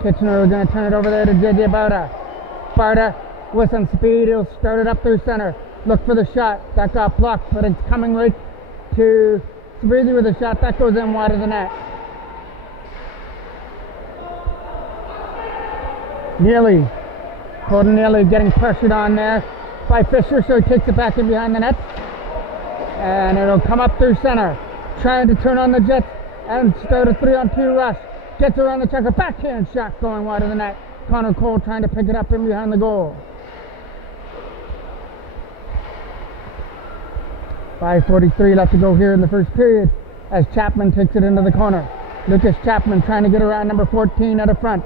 Kitchener is going to turn it over there to JJ Barta. Barta with some speed, he'll start it up through center. Look for the shot. That got blocked, but it's coming right to Sabrizzi with a shot. That goes in wide of the net. Neely. Colton Neely getting pressured on there by Fisher, so he takes it back in behind the net. And it'll come up through center. Trying to turn on the Jets and start a 3-on-2 rush. Gets around the checker. Backhand shot going wide of the net. Connor Cole trying to pick it up in behind the goal. 5:43 left to go here in the first period as Chapman takes it into the corner. Lucas Chapman trying to get around number 14 out of front.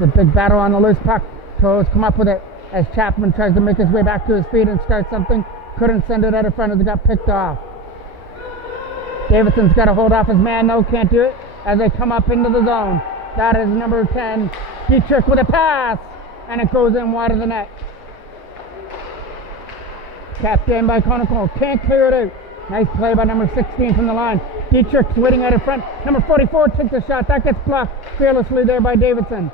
The big battle on the loose puck. Toros come up with it as Chapman tries to make his way back to his feet and start something. Couldn't send it out of front as it got picked off. Davidson's got to hold off his man though, can't do it as they come up into the zone. That is number 10, Dietrich with a pass, and it goes in wide of the net. Tapped in by Conoco. Can't clear it out. Nice play by number 16 from the line. Dietrich's waiting out in front. Number 44 takes a shot. That gets blocked fearlessly there by Davidson.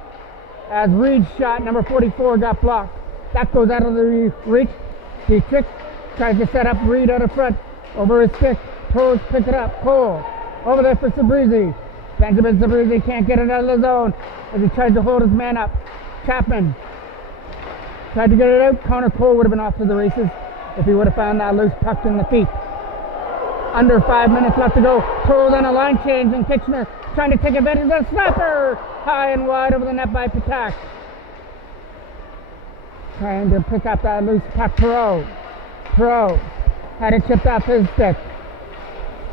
As Reed's shot, number 44, got blocked. That goes out of the reach. Dietrich tries to set up Reed out in front. Over his stick. Toes pick it up. Cole. Over there for Sabrizi. Benjamin Sabrizi can't get it out of the zone as he tried to hold his man up. Chapman tried to get it out. Connor Cole would have been off to the races if he would have found that loose puck in the feet. Under 5 minutes left to go. Toes on a line change, and Kitchener trying to take advantage of the slapper. High and wide over the net by Patak. Trying to pick up that loose puck. Perot had it chipped off his stick.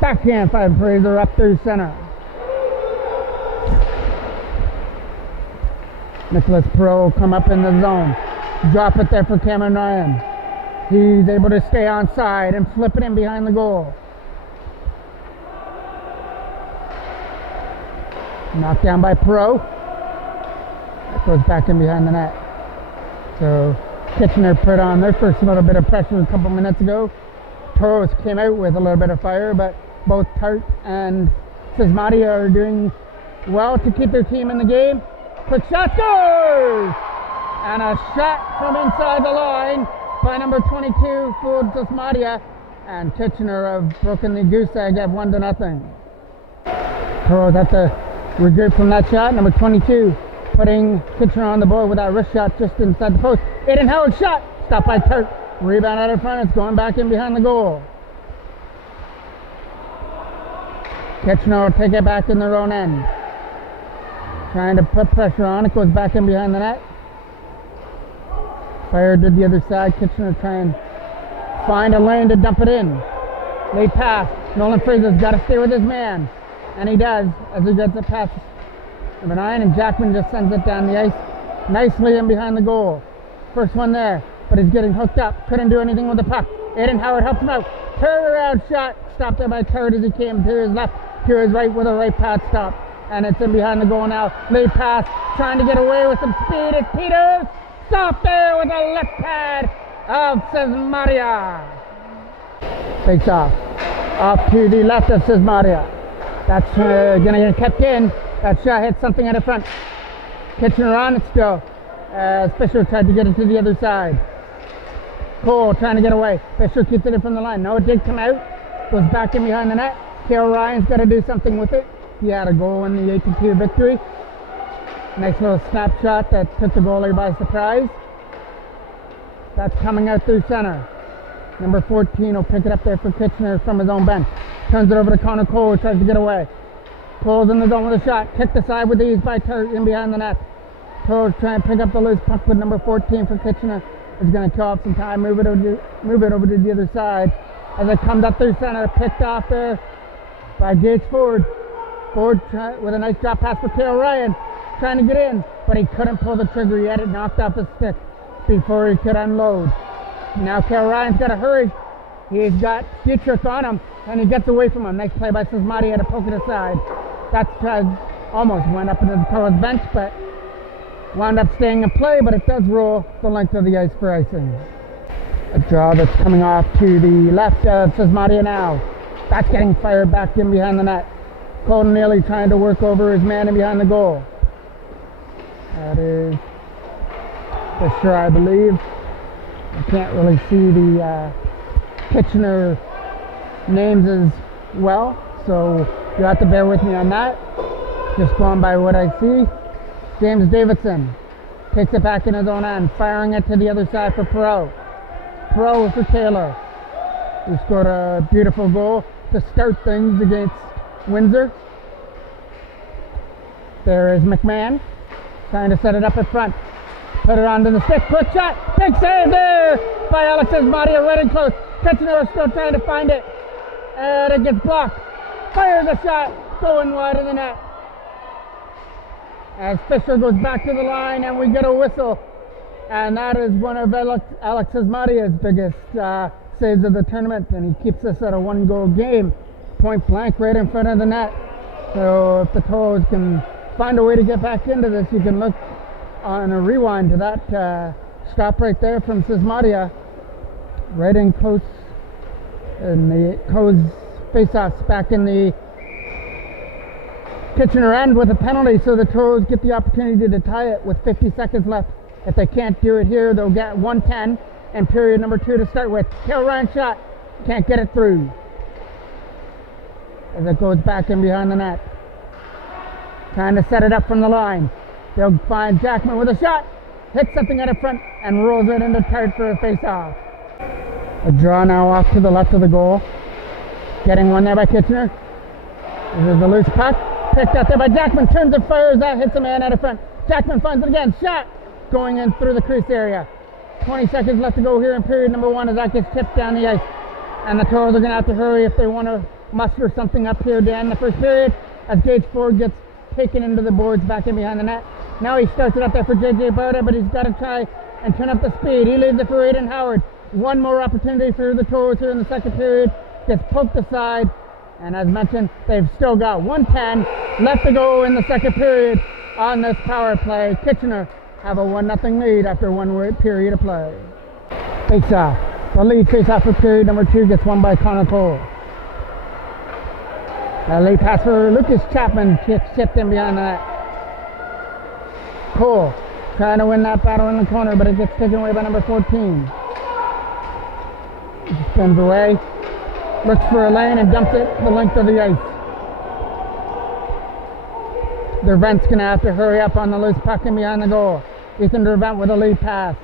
Backhand by Fraser up through center. Nicholas Perot come up in the zone. Drop it there for Cameron Ryan. He's able to stay on side and flip it in behind the goal. Knocked down by Perot. That goes back in behind the net. So Kitchener put on their first little bit of pressure a couple minutes ago. Toros came out with a little bit of fire, but both Tart and Sismadia are doing well to keep their team in the game. Quick shot scores! And a shot from inside the line by number 22, fooled Sismadia. And Kitchener have broken the goose egg at 1-0. Toros have to regroup from that shot. Number 22 putting Kitchener on the board with that wrist shot just inside the post. Aiden Howard shot. Stopped by Tart. Rebound out in front. It's going back in behind the goal. Kitchener will take it back in their own end. Trying to put pressure on. It goes back in behind the net. Fire to the other side. Kitchener trying to find a lane to dump it in. Late pass. Nolan Fraser's got to stay with his man. And he does as he gets it past number 9, and Jackman just sends it down the ice nicely in behind the goal. First one there, but he's getting hooked up. Couldn't do anything with the puck. Aiden Howard helps him out. Turnaround shot. Stopped there by Turd as he came to his left, to his right with a right pad stop. And it's in behind the goal now. Late pass, trying to get away with some speed. It's Peters. Stop there with a left pad of Sismadia. Takes off to the left of Sismadia. That's going to get kept in. That shot hit something at the front. Kitchener on it still. Fisher tried to get it to the other side. Cole trying to get away. Fisher keeps it in from the line. No, it did come out. Goes back in behind the net. Cale Ryan's got to do something with it. He had a goal in the 8-2 victory. Nice little snapshot that took the goalie by surprise. That's coming out through center. Number 14 will pick it up there for Kitchener from his own bench. Turns it over to Connor Cole, tries to get away. Cole's in the zone with a shot. Kicked aside with ease by Turt in behind the net. Cole's trying to pick up the loose puck with number 14 for Kitchener. Is going to kill off some time, move it over to the other side. As it comes up through center, picked off there by Gates Ford. Ford with a nice drop pass for Cale Ryan. Trying to get in, but he couldn't pull the trigger. He had it knocked off his stick before he could unload. Now Cale Ryan's got to hurry. He's got Dietrich on him, and he gets away from him. Nice play by Sismadia to poke it aside. That's almost went up into the Toros bench, but wound up staying in play, but it does roll the length of the ice for icing. A draw that's coming off to the left of Sismadia now. That's getting fired back in behind the net. Colton Neely trying to work over his man in behind the goal. That is Fisher, I believe. I can't really see the Kitchener names as well, so you'll have to bear with me on that. Just going by what I see. James Davidson takes it back in his own end, firing it to the other side for Perot. Perot for Taylor, who scored a beautiful goal to start things against Windsor. There is McMahon trying to set it up in front. Put it onto the stick. Quick shot. Big save there by Alex Sismadia, right in close. Kitchener is still trying to find it. And it gets blocked. Fires a shot. Going wide of the net. As Fisher goes back to the line and we get a whistle. And that is one of Alex Sismadia's biggest saves of the tournament. And he keeps us at a 1-goal game. Point blank right in front of the net. So if the Toros can find a way to get back into this, you can look on a rewind to that stop right there from Sismadia. right in close, and the Coes face-offs back in the Kitchener end with a penalty, so the Toros get the opportunity to tie it with 50 seconds left. If they can't do it here, they'll get 110 in period number 2 to start with. Cale Ryan shot, can't get it through as it goes back in behind the net. Trying to set it up from the line. They'll find Jackman with a shot, hits something out of front, and rolls it into Tart for a face-off. A draw now off to the left of the goal. Getting one there by Kitchener. This is a loose puck. Picked up there by Jackman. Turns and fires that. Hits a man out of front. Jackman finds it again. Shot. Going in through the crease area. 20 seconds left to go here in period number 1 as that gets tipped down the ice. And the Toros are going to have to hurry if they want to muster something up here to end the first period. As Gage Ford gets taken into the boards back in behind the net. Now he starts it up there for JJ Bauda, but he's got to try and turn up the speed. He leaves it for Aidan Howard. One more opportunity for the Toros here in the second period. Gets poked aside. And as mentioned, they've still got 1:10 left to go in the second period on this power play. Kitchener have a 1-0 lead after one period of play. Face-off. The lead face-off for period number 2 gets won by Connor Cole. A late pass for Lucas Chapman gets chipped in behind the net. Cole trying to win that battle in the corner, but it gets taken away by number 14. He spins away. Looks for a lane and dumps it the length of the ice. Dervent's going to have to hurry up on the loose puck in behind the goal. Ethan Dervent with a lead pass.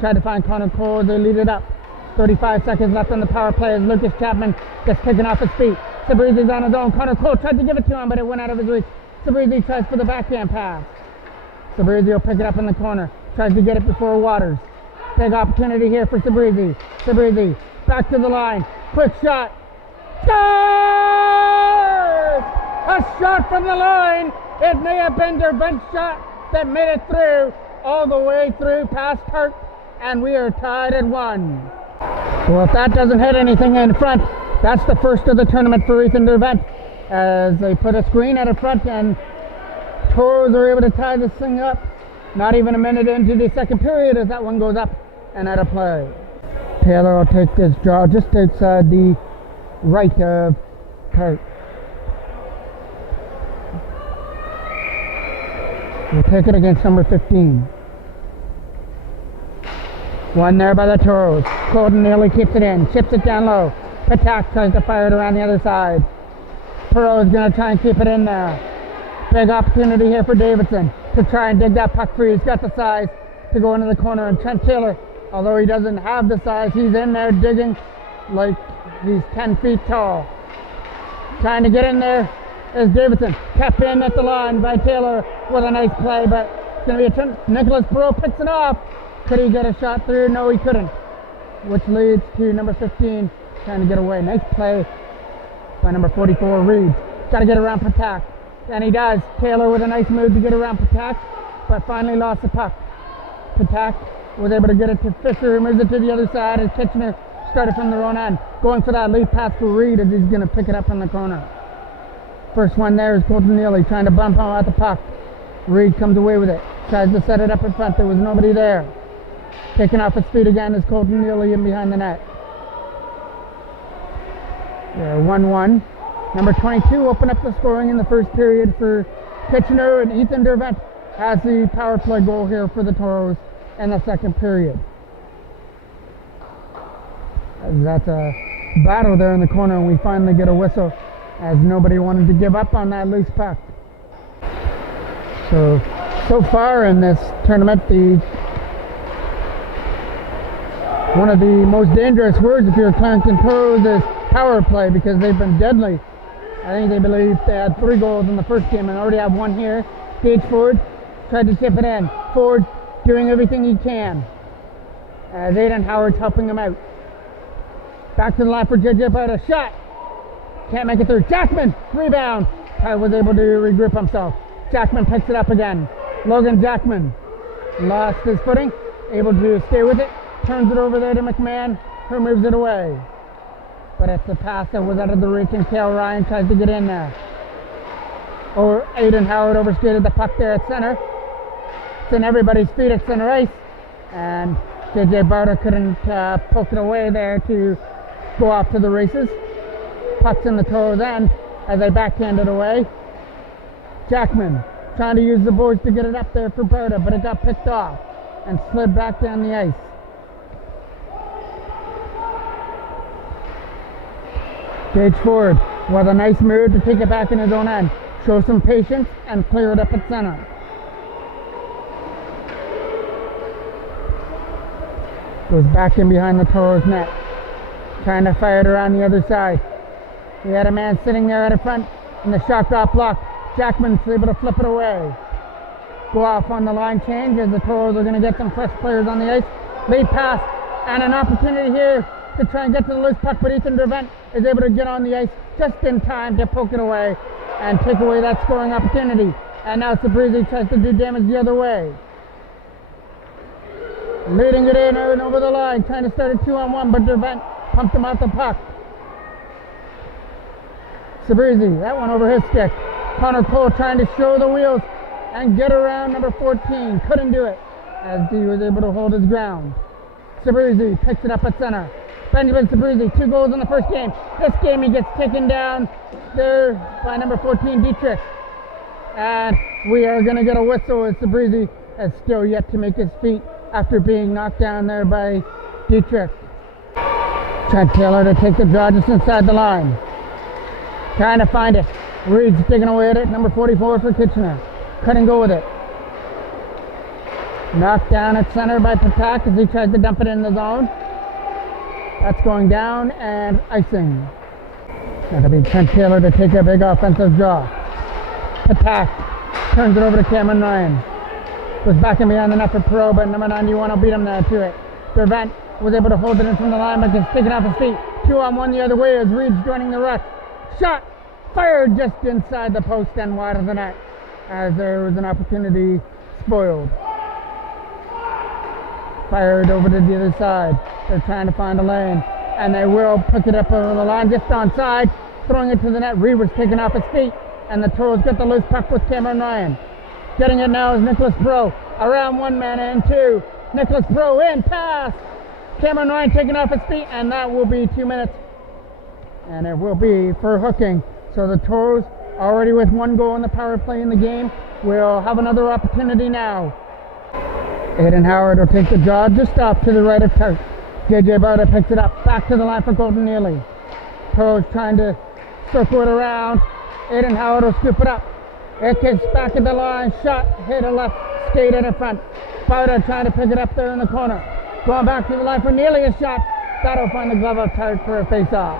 Tried to find Connor Cole as they lead it up. 35 seconds left on the power play as Lucas Chapman gets taken off his feet. Sabrizi's on his own. Connor Cole tried to give it to him, but it went out of his reach. Sabrizi tries for the backhand pass. Sabrizi will pick it up in the corner. Tries to get it before Waters. Big opportunity here for Sabrizi. Sabrizi back to the line. Quick shot. Scores! A shot from the line. It may have been Dervent's shot that made it through, all the way through past Hart, and we are tied at 1. Well, if that doesn't hit anything in front, that's the first of the tournament for Ethan Dervent, as they put a screen out of front, and Toros are able to tie this thing up. Not even a minute into the second period as that one goes up and out of play. Taylor will take this draw just outside the right of Hart. We'll take it against number 15. One there by the Toros. Colton nearly keeps it in. Chips it down low. Patak tries to fire it around the other side. Perot is going to try and keep it in there. Big opportunity here for Davidson to try and dig that puck free. He's got the size to go into the corner. And Trent Taylor, although he doesn't have the size, he's in there digging like he's 10 feet tall. Trying to get in there is Davidson. Kept in at the line by Taylor with a nice play, but it's going to be a turn. Nicholas Perot picks it off. Could he get a shot through? No, he couldn't. Which leads to number 15 trying to get away. Nice play by number 44, Reed. Got to get around Patak. And he does. Taylor with a nice move to get around Patak, but finally lost the puck. Patak was able to get it to Fisher, who moves it to the other side as Kitchener started from their own end. Going for that lead pass for Reed as he's going to pick it up in the corner. First one there is Colton Neely trying to bump out the puck. Reed comes away with it. Tries to set it up in front. There was nobody there. Taking off his feet again is Colton Neely in behind the net. They're 1-1. Number 22 opened up the scoring in the first period for Kitchener, and Ethan Dervent has the power play goal here for the Toros in the second period. That's a battle there in the corner, and we finally get a whistle as nobody wanted to give up on that loose puck. So far in this tournament, one of the most dangerous words if you're Clarendon Toros is power play, because they've been deadly. I think they believe they had 3 goals in the first game and already have 1 here. Gage Ford tried to chip it in. Ford doing everything he can. Aidan Howard's helping him out. Back to the line for JJ Bauda. Shot. Can't make it through. Jackman. Rebound. Was able to regrip himself. Jackman picks it up again. Logan Jackman lost his footing. Able to stay with it. Turns it over there to McMahon, who moves it away. But it's a pass that was out of the reach, and Cale Ryan tries to get in there. Or Aidan Howard overskated the puck there at center. It's in everybody's feet at center ice. And JJ Barta couldn't poke it away there to go off to the races. Puck's in the Toros end as they backhand it away. Jackman trying to use the boards to get it up there for Barta, but it got picked off and slid back down the ice. Gage Ford with a nice move to take it back in his own end. Show some patience and clear it up at center. Goes back in behind the Toros net. Trying to fire it around the other side. He had a man sitting there at the front and the shot got blocked. Jackman's able to flip it away. Go off on the line change as the Toros are going to get some fresh players on the ice. Late pass and an opportunity here to try and get to the loose puck, but Ethan Dervent is able to get on the ice just in time to poke it away and take away that scoring opportunity. And now Sabrizi tries to do damage the other way. Leading it in and over the line, trying to start a 2-on-1, but Dervent pumped him out the puck. Sabrizi, that one over his stick. Connor Cole trying to show the wheels and get around number 14. Couldn't do it as he was able to hold his ground. Sabrizi picks it up at center. Benjamin Sabrizi, 2 goals in the first game. This game he gets taken down there by number 14, Dietrich. And we are going to get a whistle as Sabrizi has still yet to make his feet after being knocked down there by Dietrich. Trent Taylor to take the draw just inside the line. Trying to find it. Reed's digging away at it. Number 44 for Kitchener. Couldn't go with it. Knocked down at center by Patak as he tries to dump it in the zone. That's going down and icing. That'll be Trent Taylor to take a big offensive draw. Patak turns it over to Cameron Ryan. Was back in behind the net for Perot, but number 91 will beat him there to it. Dervent was able to hold it in from the line, but gets taken off his feet. 2-on-1 the other way as Reed's joining the rush. Shot fired just inside the post and wide of the net as there was an opportunity spoiled. Fired over to the other side. They're trying to find a lane, and they will pick it up over the line just onside, throwing it to the net. Reed was taken off his feet, and the Toros get the loose puck with Cameron Ryan. Getting it now is Nicholas Pro. Around one man and 2. Nicholas Pro in, pass. Cameron Ryan taken off his feet, and that will be 2 minutes. And it will be for hooking. So the Toros, already with 1 goal in the power play in the game, will have another opportunity now. Aiden Howard will take the draw just off to the right of Kurt. JJ Barta picks it up, back to the line for Golden Neely. Toros trying to circle it around. Aiden Howard will scoop it up. It gets back at the line, shot, hit a left, skate in the front. Barta trying to pick it up there in the corner. Going back to the line for Neely, a shot. That'll find the glove of Tart for a face-off.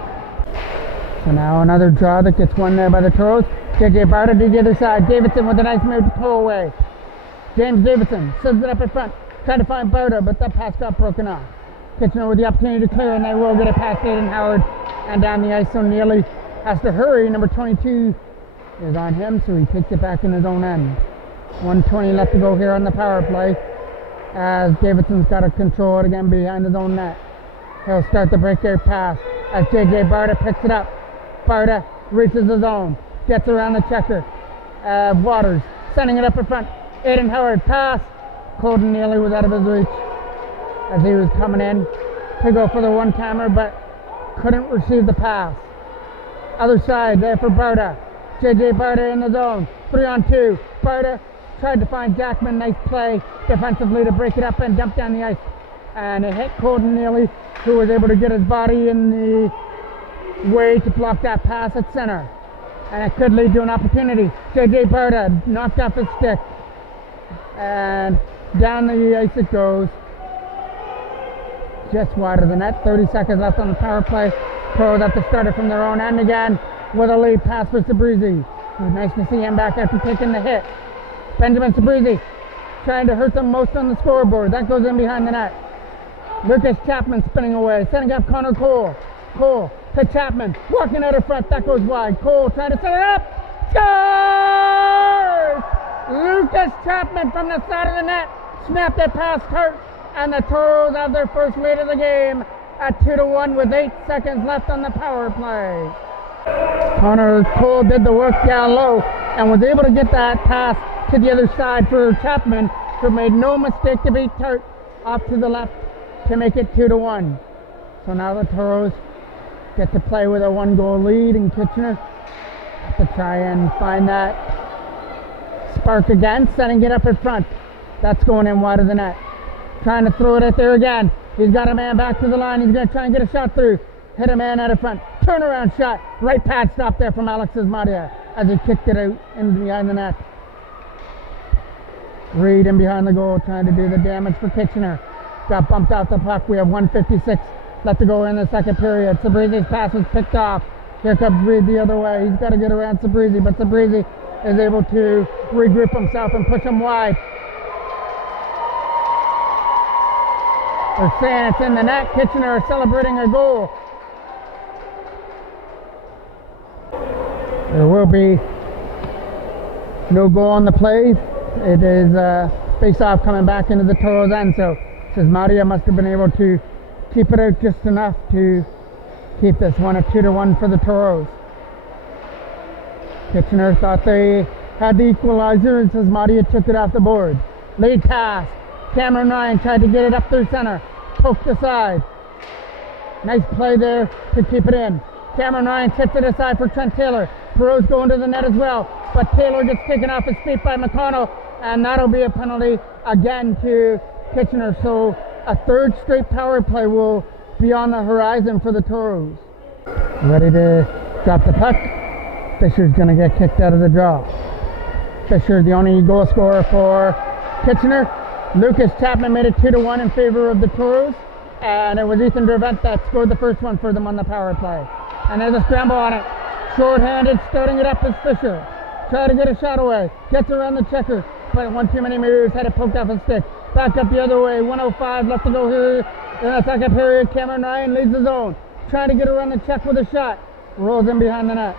So now another draw that gets won there by the Toros. JJ Barta to the other side. Davidson with a nice move to pull away. James Davidson sends it up in front, trying to find Barta, but that pass got broken off. Kitchener with the opportunity to clear, and they will get it past Aiden Howard and down the ice. So Neely has to hurry. Number 22 is on him, so he takes it back in his own end. 1:20 left to go here on the power play as Davidson's got to control it again behind his own net. He'll start the breakaway pass as JJ Barta picks it up. Barta reaches the zone, gets around the checker. Waters sending it up in front. Aiden Howard pass. Colton Neely was out of his reach as he was coming in to go for the one-timer, but couldn't receive the pass. Other side there for Barta. JJ Barta in the zone. 3-on-2. Barta tried to find Jackman. Nice play defensively to break it up and dump down the ice. And it hit Colton Neely, who was able to get his body in the way to block that pass at center. And it could lead to an opportunity. JJ Barta knocked off his stick. And down the ice it goes. Just wide of the net. 30 seconds left on the power play. Pros have to start it from their own end again with a lead pass for Sabrizi. Nice to see him back after taking the hit. Benjamin Sabrizi trying to hurt them most on the scoreboard. That goes in behind the net. Lucas Chapman spinning away. Setting up Connor Cole. Cole to Chapman. Walking out of front. That goes wide. Cole trying to set it up. Scores! Lucas Chapman from the side of the net. Snapped it past Hurt. And the Toros have their first lead of the game at 2-1 with 8 seconds left on the power play. Connor Cole did the work down low and was able to get that pass to the other side for Chapman, who made no mistake to beat Tart off to the left to make it 2-1. So now the Toros get to play with a 1-goal lead, and Kitchener have to try and find that spark again, setting it up in front. That's going in wide of the net. Trying to throw it out there again. He's got a man back to the line. He's going to try and get a shot through. Hit a man out of front. Turnaround shot. Right pad stop there from Alexis Madia as he kicked it out in behind the net. Reed in behind the goal trying to do the damage for Kitchener. Got bumped off the puck. We have 1:56 left to go in the second period. Sabrizi's pass was picked off. Here comes Reed the other way. He's got to get around Sabrizi, but Sabrizi is able to regroup himself and push him wide. They're saying it's in the net. Kitchener are celebrating a goal. There will be no goal on the play. It is face-off coming back into the Toros' end. So says Madia must have been able to keep it out just enough to keep this one a 2-1 for the Toros. Kitchener thought they had the equalizer, and says Madia took it off the board. Lead pass. Cameron Ryan tried to get it up through center. Poked aside. Nice play there to keep it in. Cameron Ryan tips it aside for Trent Taylor. Perot's going to the net as well, but Taylor gets taken off his feet by McConnell, and that'll be a penalty again to Kitchener. So a third straight power play will be on the horizon for the Toros. Ready to drop the puck. Fisher's going to get kicked out of the draw. Fisher, the only goal scorer for Kitchener. Lucas Chapman made it 2-1 in favor of the Toros, and it was Ethan Dervent that scored the first one for them on the power play. And there's a scramble on it. Short-handed, starting it up is Fisher. Try to get a shot away. Gets around the checker, but one too many moves, had it poked off his stick. Back up the other way, 1:05 left to go here in the second period. Cameron Ryan leads the zone. Trying to get around the check with a shot. Rolls in behind the net.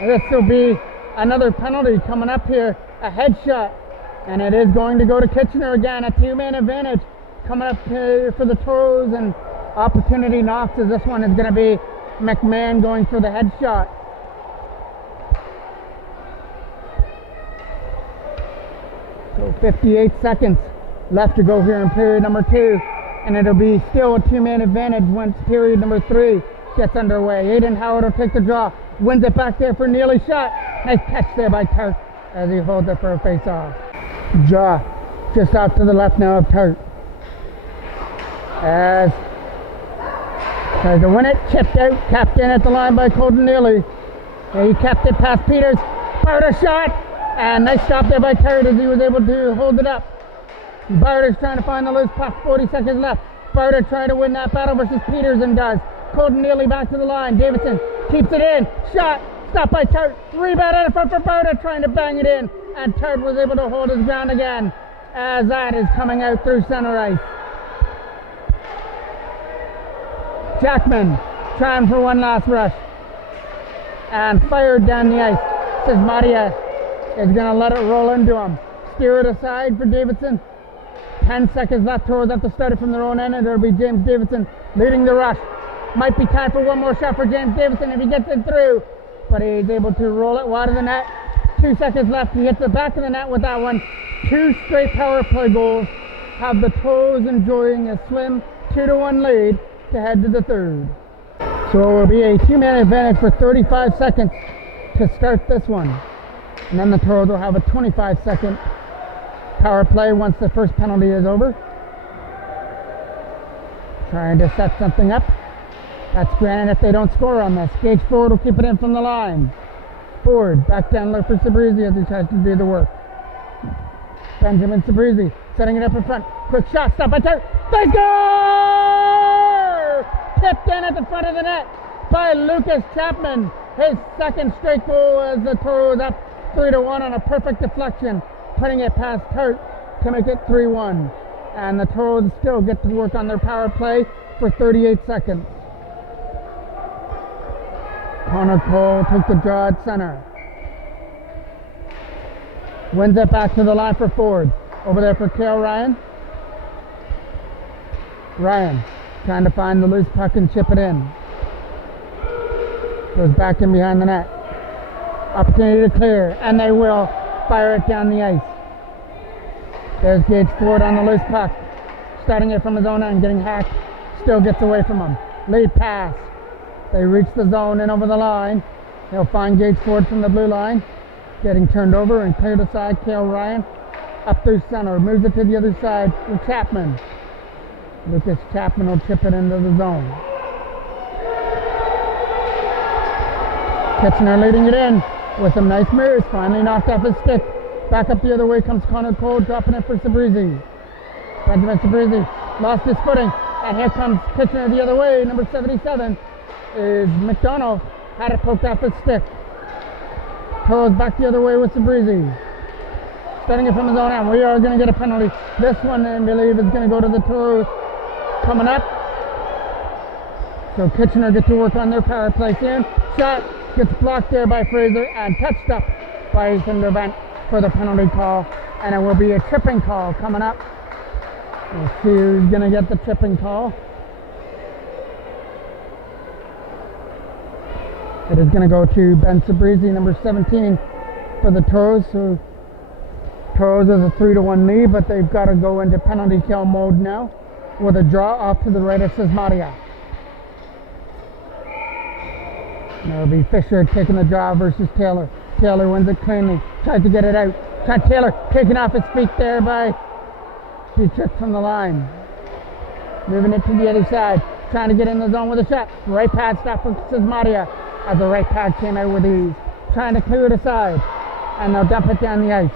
And this will be another penalty coming up here, a headshot. And it is going to go to Kitchener again, a two-man advantage coming up here for the Toros, and opportunity knocks as this one is going to be McMahon going for the headshot. So 58 seconds left to go here in period number 2, and it'll be still a two-man advantage once period number 3 gets underway. Aiden Howard will take the draw, wins it back there for Neely's shot. Nice catch there by Tart as he holds it for a face-off. Jaw just off to the left now of Tart. As tries to win it, chipped out, capped in at the line by Colton Neely. He kept it past Peters, fired a shot, and nice stop there by Tart as he was able to hold it up. Barter's trying to find the loose puck, 40 seconds left. Barter trying to win that battle versus Peters and does. Colton Neely back to the line. Davidson keeps it in, shot, stopped by Tart, rebound out in front for Barter, trying to bang it in, and Tart was able to hold his ground again as that is coming out through center ice. Jackman trying for one last rush and fired down the ice. Says Madia is going to let it roll into him. Steer it aside for Davidson. 10 seconds left. Toros have to start it from their own end, and it'll be James Davidson leading the rush. Might be time for one more shot for James Davidson if he gets it through, but he's able to roll it wide of the net. 2 seconds left. He hits the back of the net with that one. 2 straight power play goals have the Toros enjoying a slim 2-1 lead to head to the third. So it will be a two-man advantage for 35 seconds to start this one. And then the Toros will have a 25-second power play once the first penalty is over. Trying to set something up. That's granted if they don't score on this. Gage Ford will keep it in from the line. Ford back down low for Sabrizi as he tries to do the work. Benjamin Sabrizi setting it up in front. Quick shot, stop by Tart. They score! Tipped in at the front of the net by Lucas Chapman. His second straight goal as the Toros up 3-1 on a perfect deflection, putting it past Tart to make it 3-1. And the Toros still get to work on their power play for 38 seconds. Connor Cole took the draw at center. Wins it back to the line for Ford. Over there for Cale Ryan. Ryan trying to find the loose puck and chip it in. Goes back in behind the net. Opportunity to clear, and they will fire it down the ice. There's Gage Ford on the loose puck. starting it from his own end, getting hacked, still gets away from him. Lead pass. They reach the zone and over the line. They'll find Gage Ford from the blue line. Getting turned over and cleared aside. Kale Ryan up through center. Moves it to the other side with Chapman. Lucas Chapman will chip it into the zone. Kitchener leading it in with some nice moves. Finally knocked off his stick. Back up the other way comes Connor Cole, dropping it for Sabrizi. Benjamin Sabrizi lost his footing. And here comes Kitchener the other way. Number 77 is McDonald. Had it poked off his stick. Throws back the other way with Sabrizi. Setting it from his own end. We are going to get a penalty. This one, I believe, is going to go to the Toros. Coming up. So Kitchener gets to work on their power play soon. Shot gets blocked there by Fraser and touched up by Ethan Dervent for the penalty call. And it will be a tripping call coming up. We'll see who's going to get the tripping call. It is going to go to Ben Sabrizi, number 17, for the Toros. So Toros is a 3-1 lead, but they've got to go into penalty kill mode now with a draw off to the right of Sismadia. And it'll be Fisher taking the draw versus Taylor. Taylor wins it cleanly. Tries to get it out. Taylor taken off his feet there by Dietrich from the line. Moving it to the other side. Trying to get in the zone with a shot. Right pad stop for Sismadia as the right pad came out with ease. Trying to clear it aside. And they'll dump it down the ice.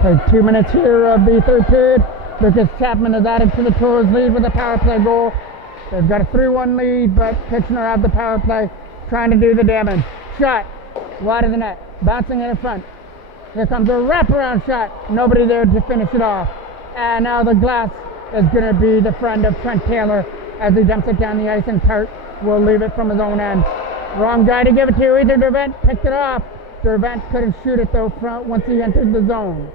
Played 2 minutes here of the third period. Lucas Chapman has added to the Toros lead with a power play goal. They've got a 3-1 lead, but Kitchener have the power play, trying to do the damage. Shot, wide of the net, bouncing in front. Here comes a wraparound shot. Nobody there to finish it off. And now the glass is going to be the friend of Trent Taylor as he dumps it down the ice, and Tart will leave it from his own end. Wrong guy to give it to. Either Dervent picked it off. Dervent couldn't shoot it though once he entered the zone.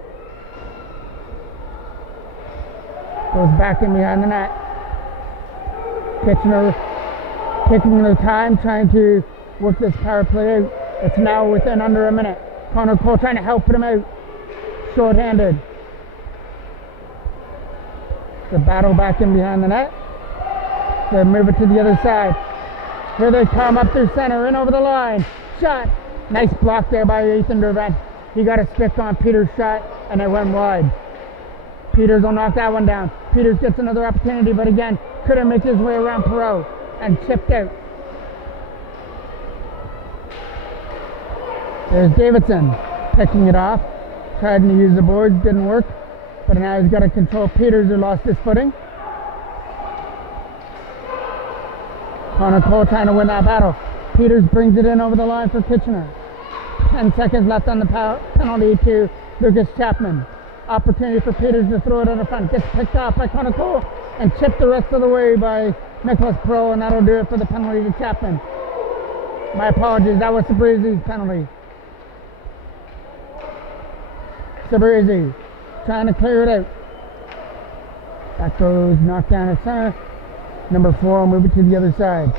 Goes back in behind the net. Kitchener taking their time, trying to work this power play out. It's now within under a minute. Connor Cole trying to help him out. Short-handed. The battle back in behind the net. They move it to the other side. Here they come up through center, in over the line. Shot. Nice block there by Ethan Dervent. He got a stick on Peters' shot, and it went wide. Peters will knock that one down. Peters gets another opportunity, but again, couldn't make his way around Perot and chipped out. There's Davidson picking it off. Tried to use the boards, didn't work. But now he's got to control Peters, who lost his footing. Connor Cole trying to win that battle. Peters brings it in over the line for Kitchener. 10 seconds left on the penalty to Lucas Chapman. Opportunity for Peters to throw it in the front. Gets picked off by Connor Cole and chipped the rest of the way by Nicholas Pro, and that'll do it for the penalty to Chapman. My apologies, that was Sabrizi's penalty. Sabrizi trying to clear it out. That goes knocked down at center. Number 4 will move it to the other side.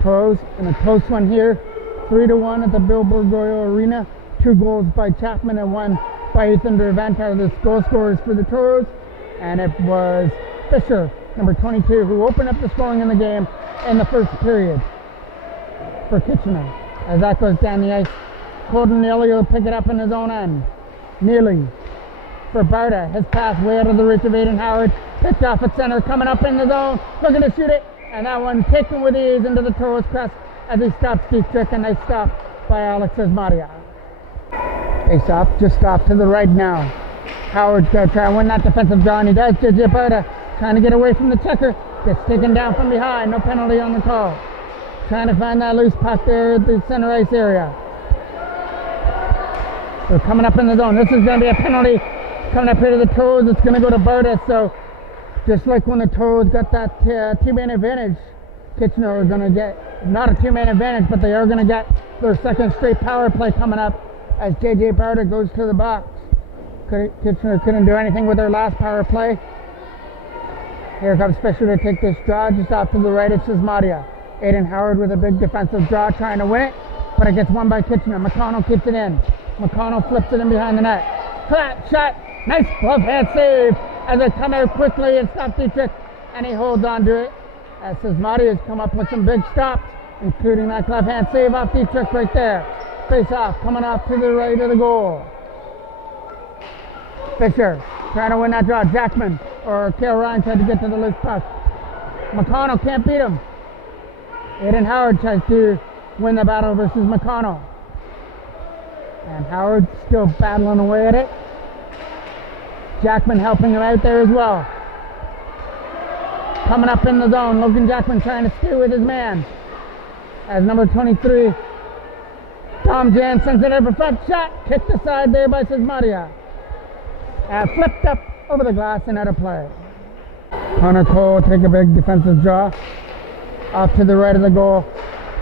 Pros in a close one here. 3-1 at the Bill Burgoyle Arena. 2 goals by Chapman and 1 by Ethan Dervent are the goal scorers for the Toros. And it was Fisher, number 22, who opened up the scoring in the game in the first period for Kitchener. As that goes down the ice, Colton Neely will pick it up in his own end. Neely for Barta. His pass way out of the reach of Aiden Howard. Picked off at center, coming up in the zone, looking to shoot it. And that one taken with ease into the Toros crest as he stops Dietrich, and they stop by Alex Asmadia. Face off, just off to the right now. Howard's going to try and win that defensive draw, and he does. JJ Barta trying to get away from the checker. Gets taken down from behind. No penalty on the call. Trying to find that loose puck there at the center ice area. They're coming up in the zone. This is going to be a penalty coming up here to the Toros. It's going to go to Barta. So just like when the Toros got that 2-man advantage, Kitchener are going to get not a 2-man advantage, but they are going to get their second straight power play coming up as JJ Barta goes to the box. Kitchener couldn't do anything with their last power play. Here comes Fisher to take this draw just off to the right of Sismadia. Aiden Howard with a big defensive draw trying to win it, but it gets won by Kitchener. McConnell keeps it in. McConnell flips it in behind the net. Flat shot, Nice glove hand save as they come out quickly and stop Dietrich, and he holds on to it. As Sismati has come up with some big stops, including that glove hand save off Dietrich right there. Face off, coming off to the right of the goal. Fisher trying to win that draw. Jackman or Cale Ryan tried to get to the loose puck. McConnell can't beat him. Aiden Howard tries to win the battle versus McConnell. And Howard still battling away at it. Jackman helping him out there as well. Coming up in the zone, Logan Jackman trying to stay with his man. As number 23, Tom Jan sends it over front, shot, kicked aside there by Sismatia. Flipped up over the glass and out of play. Connor Cole take a big defensive draw. Off to the right of the goal,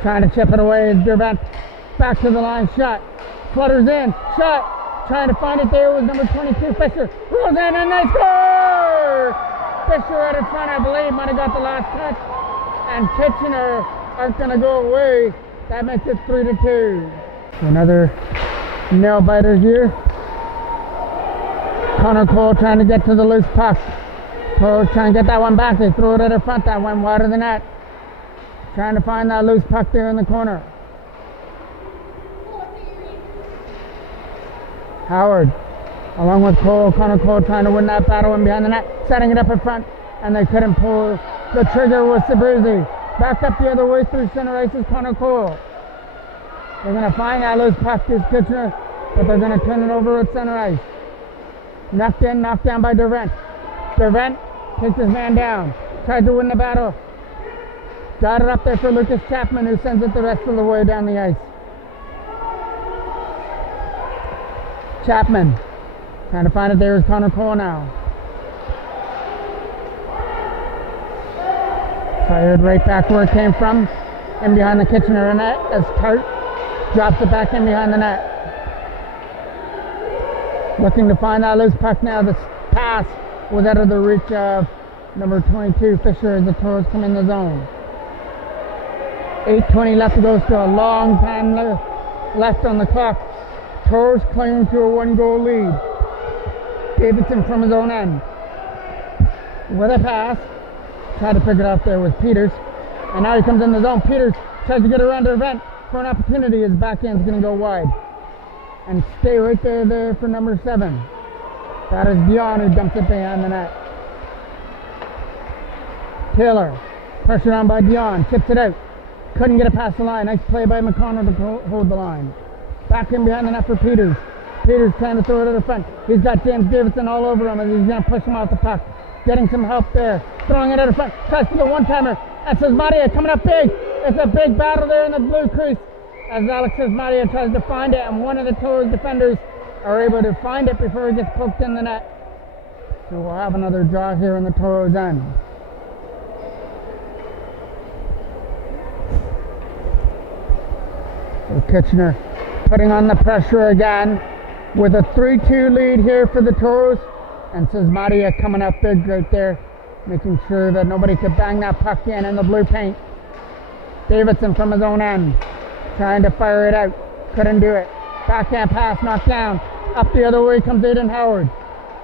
trying to chip it away as Dervent back to the line, shot, flutters in, shot, trying to find it there with number 22, Fisher, rolls in and they score! Fisher out in front, I believe, might have got the last touch, and Kitchener aren't going to go away. That makes it 3-2. Another nail biter here. Connor Cole trying to get to the loose puck. Cole's trying to get that one back. They throw it at the front. That went wide of the net. Trying to find that loose puck there in the corner. Howard, along with Cole, Connor Cole trying to win that battle and behind the net, setting it up in front, and they couldn't pull the trigger with Sabrizi. Back up the other way through center ice is Connor Cole. They're going to find that loose puck is Kitchener, but they're going to turn it over at center ice. Knocked in, knocked down by Dervent. Dervent takes his man down, tried to win the battle. Got it up there for Lucas Chapman, who sends it the rest of the way down the ice. Chapman trying to find it there is Connor Cole now. Fired right back where it came from, in behind the Kitchener net as Tart drops it back in behind the net. Looking to find that loose puck now. This pass was out of the reach of number 22, Fisher, as the Toros come in the zone. 8:20 left to go, still a long time left on the clock. Toros clinging to a 1-goal lead. Davidson from his own end. With a pass, tried to pick it up there with Peters. And now he comes in the zone. Peters tries to get around the event for an opportunity. His backhand's going to go wide. And stay right there for number 7. That is Dion, who dumps it behind the net. Taylor, pressured on by Dion, chips it out. Couldn't get it past the line. Nice play by McConnell to hold the line. Back in behind the net for Peters. Peters trying to throw it to the front. He's got James Davidson all over him, and he's going to push him off the puck. Getting some help there. Throwing it at the front. Tries to the one-timer. That's Sismatia coming up big. It's a big battle there in the blue crease as Alex Sismatia tries to find it, and one of the Toros defenders are able to find it before it gets poked in the net. So we'll have another draw here in the Toros end. So Kitchener putting on the pressure again with a 3-2 lead here for the Toros, and Sismatia coming up big right there, making sure that nobody could bang that puck in the blue paint. Davidson from his own end, trying to fire it out, couldn't do it. Backhand pass knocked down. Up the other way comes Aiden Howard.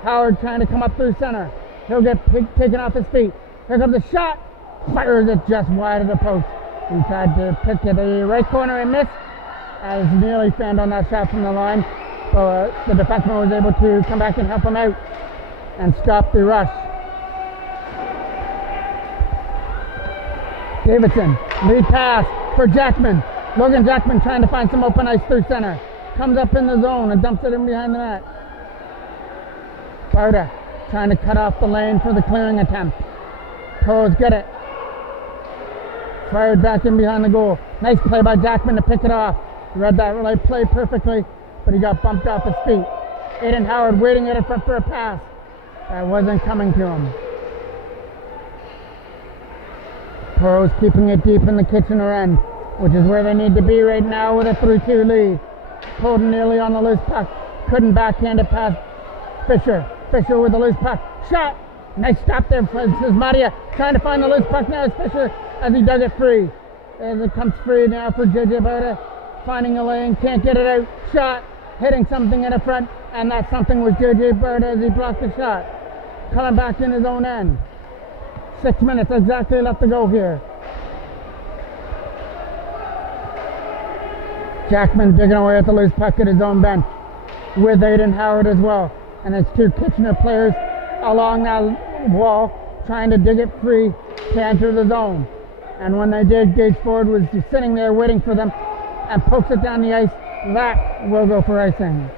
Howard trying to come up through center. He'll get taken off his feet. Here comes the shot. Fires it just wide of the post. He tried to pick it the right corner and missed, as nearly found on that shot from the line. So the defenseman was able to come back and help him out and stop the rush. Davidson, lead pass for Jackman. Logan Jackman trying to find some open ice through center. Comes up in the zone and dumps it in behind the net. Barda trying to cut off the lane for the clearing attempt. Toros get it. Fired back in behind the goal. Nice play by Jackman to pick it off. He read that play perfectly, but he got bumped off his feet. Aiden Howard waiting at it front for a pass. That wasn't coming to him. Toros keeping it deep in the Kitchener end, which is where they need to be right now with a 3-2 lead. Pulled nearly on the loose puck. Couldn't backhand it past Fisher. Fisher with the loose puck. Shot! Nice stop there for Sismatia. Trying to find the loose puck now is Fisher as he dug it free. As it comes free now for JJ Barda. Finding a lane, can't get it out. Shot, hitting something in the front. And that's something with JJ Bird as he blocked the shot. Coming back in his own end. 6 minutes exactly left to go here. Jackman digging away at the loose puck at his own bench with Aiden Howard as well. And it's two Kitchener players along that wall trying to dig it free to enter the zone. And when they did, Gage Ford was just sitting there waiting for them and pokes it down the ice. That will go for icing.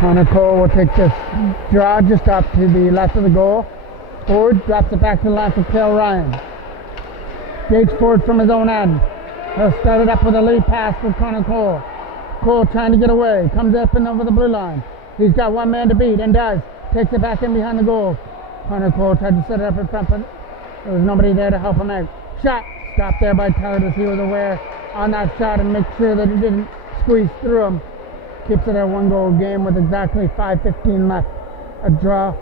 Connor Cole will take this draw just up to the left of the goal. Ford drops it back to the line for Cale Ryan. Gage Ford from his own end. He'll start it up with a lead pass for Connor Cole. Cole trying to get away. Comes up and over the blue line. He's got one man to beat and does. Takes it back in behind the goal. Connor Cole tried to set it up in front, but there was nobody there to help him out. Shot stopped there by Tyler as he was aware on that shot and make sure that he didn't squeeze through him. Keeps it a 1-goal game with exactly 5:15 left. A draw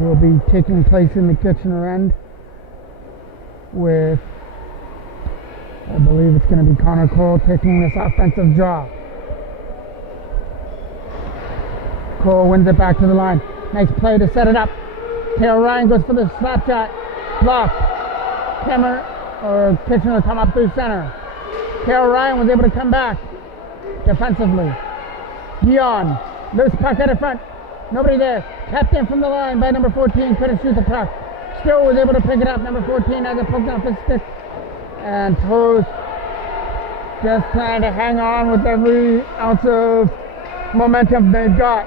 will be taking place in the Kitchener end with, I believe it's going to be Connor Cole taking this offensive draw. Cole wins it back to the line. Nice play to set it up. Cale Ryan goes for the slap shot. Blocked. Kitchener come up through center. Cale Ryan was able to come back defensively. Dion, loose puck out of front. Nobody there. Kept in from the line by number 14. Couldn't shoot the puck. Still was able to pick it up. Number 14 has it poked off his stick. And Toes just trying to hang on with every ounce of momentum they've got.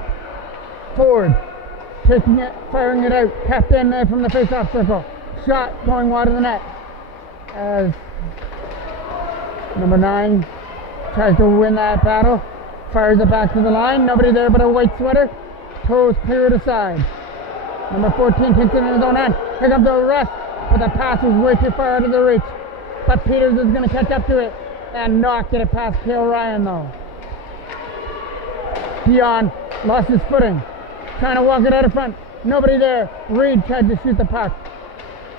Ford taking it, firing it out. Kept in there from the face-off circle. Shot going wide of the net. As number 9 tries to win that battle. Fires it back to the line. Nobody there but a white sweater. Toes clear it aside. Number 14 takes it in his own end. Here comes the rush, but the pass was way too far out of the reach. But Peters is going to catch up to it and not get it past Cale Ryan though. Dion lost his footing. Trying to walk it out of front. Nobody there. Reed tried to shoot the puck.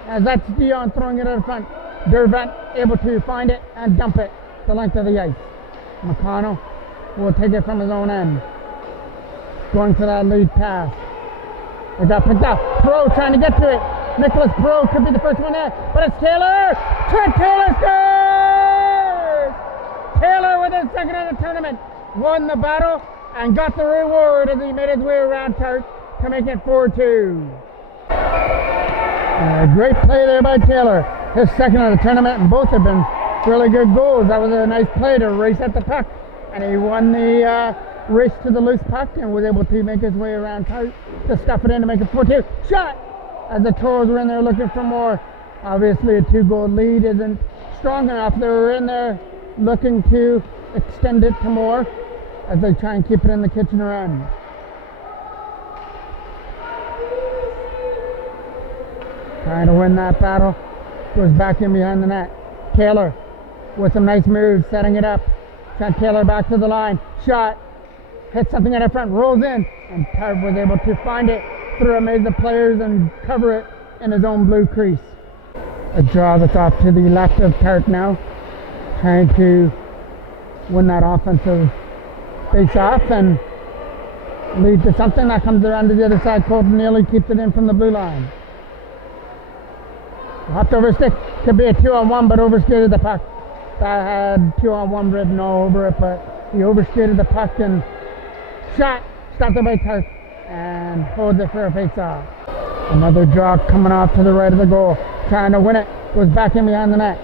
As that's Dion throwing it out of front. Dervent able to find it and dump it the length of the ice. McConnell will take it from his own end. Going for that lead pass. It got picked up. Pro trying to get to it. Nicholas Pro could be the first one there, but it's Taylor! Trent Taylor scores! Taylor with his second of the tournament won the battle and got the reward as he made his way around Tart to make it 4-2. Great play there by Taylor. His second of the tournament, and both have been really good goals. That was a nice play to race at the puck, and he won the race to the loose puck and was able to make his way around Tart to stuff it in to make it 4-2. Shot! As the Toros were in there looking for more. Obviously a 2-goal lead isn't strong enough. They were in there looking to extend it to more as they try and keep it in the Kitchener end. Trying to win that battle. Goes back in behind the net. Taylor with some nice moves, setting it up. Sent Taylor back to the line. Shot. Hits something out of front. Rolls in. And Tarv was able to find it through a maze of players and cover it in his own blue crease. A draw that's off to the left of Tart now. Trying to win that offensive face-off and lead to something that comes around to the other side. Colton Neely keeps it in from the blue line. Hopped over stick. Could be a 2-on-1, but overskated the puck. That had 2-on-1 written all over it, but he overskated the puck and shot. Stopped it by Tart and holds it for a face-off. Another draw coming off to the right of the goal. Trying to win it. Goes back in behind the net.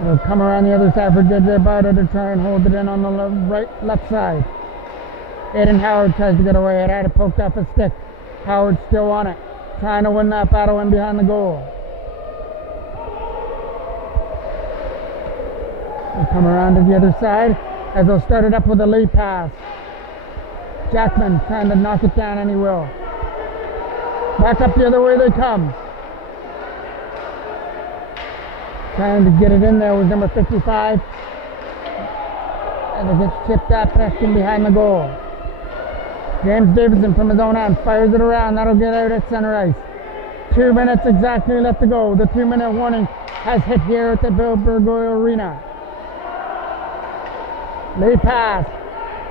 It'll come around the other side for JJ Barter to try and hold it in on the left side. Aiden Howard tries to get away. It had it poked off his stick. Howard still on it. Trying to win that battle in behind the goal. They'll come around to the other side as they'll start it up with a lead pass. Jackman trying to knock it down and he will. Back up the other way they come. Trying to get it in there with number 55. And it gets chipped out back in behind the goal. James Davidson from his own end fires it around. That'll get out at center ice. 2 minutes exactly left to go. The 2-minute warning has hit here at the Bill Burgoyne Arena. Lead pass.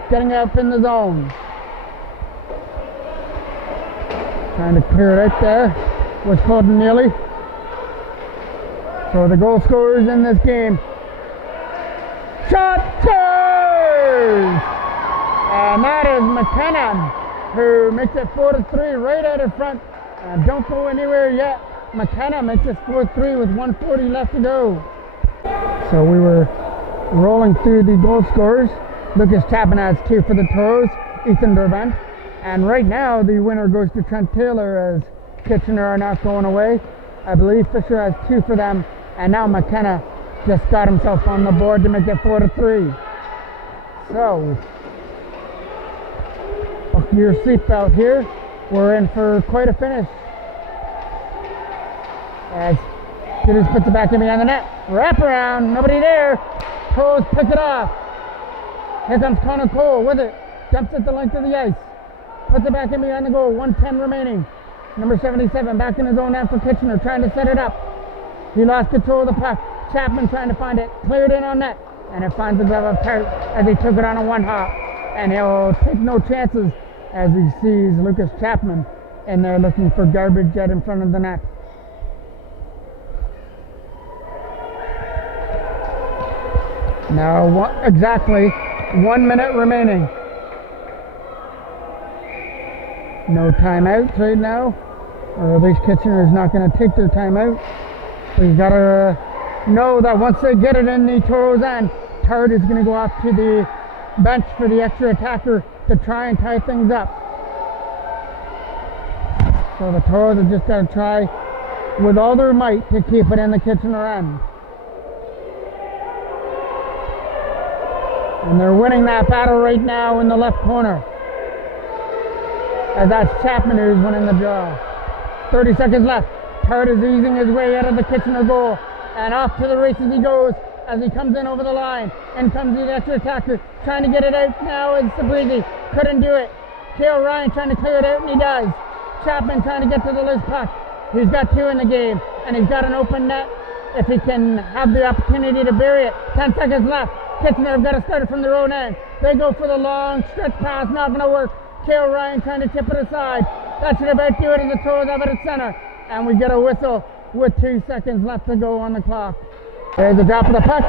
Getting up in the zone. Trying to clear it out there. Was called nearly. So the goal scorers in this game. Shot scores! And that is McKenna, who makes it 4-3 right out of front. And don't go anywhere yet. McKenna makes it 4-3 with 1:40 left to go. So we were rolling through the goal scorers. Lucas Chapman has 2 for the Toros, Ethan Dervent. And right now the winner goes to Trent Taylor as Kitchener are not going away. I believe Fisher has 2 for them. And now McKenna just got himself on the board to make it 4-3. So, buckle your seatbelt here. We're in for quite a finish. As Peters puts it back in behind the net. Wrap around, nobody there. Toros pick it off. Here comes Connor Cole with it. Jumps at the length of the ice. Puts it back in behind the goal. 1:10 remaining. Number 77 back in his own end for Kitchener, trying to set it up. He lost control of the puck. Chapman trying to find it. Cleared in on net. And it finds the glove of Parrott as he took it on a one-hop. And he'll take no chances as he sees Lucas Chapman in there looking for garbage out in front of the net. Now exactly 1 minute remaining. No timeouts right now. Or at least Kitchener is not going to take their timeout. So you got to know that once they get it in the Toros end, Tard is going to go off to the bench for the extra attacker to try and tie things up. So the Toros have just got to try with all their might to keep it in the Kitchener end. And they're winning that battle right now in the left corner. As that's Chapman who's winning the draw. 30 seconds left. Tard is easing his way out of the Kitchener goal. And off to the races he goes as he comes in over the line. In comes the extra attacker. Trying to get it out now is Sabrizi. Couldn't do it. Kale Ryan trying to clear it out and he does. Chapman trying to get to the loose puck. He's got 2 in the game. And he's got an open net if he can have the opportunity to bury it. 10 seconds left. Kitchener have got to start it from their own end. They go for the long stretch pass. Not going to work. Kale Ryan trying to tip it aside. That should about do it as the Toros have it at center. And we get a whistle with 2 seconds left to go on the clock. There's a drop of the puck.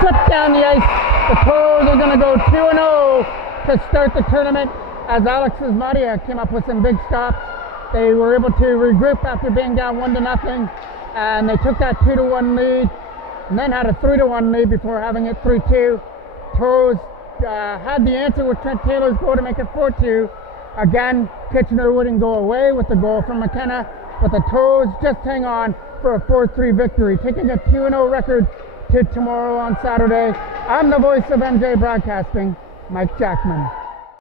Flip down the ice. The Toros are going to go 2-0 to start the tournament as Alex Ismadia came up with some big stops. They were able to regroup after being down 1-0. And they took that 2-1 lead. And then had a 3-1 lead before having it 3-2. Toros had the answer with Trent Taylor's goal to make it 4-2. Again, Kitchener wouldn't go away with the goal from McKenna, but the Toros just hang on for a 4-3 victory, taking a 2-0 record to tomorrow on Saturday. I'm the voice of MJ Broadcasting, Mike Jackman.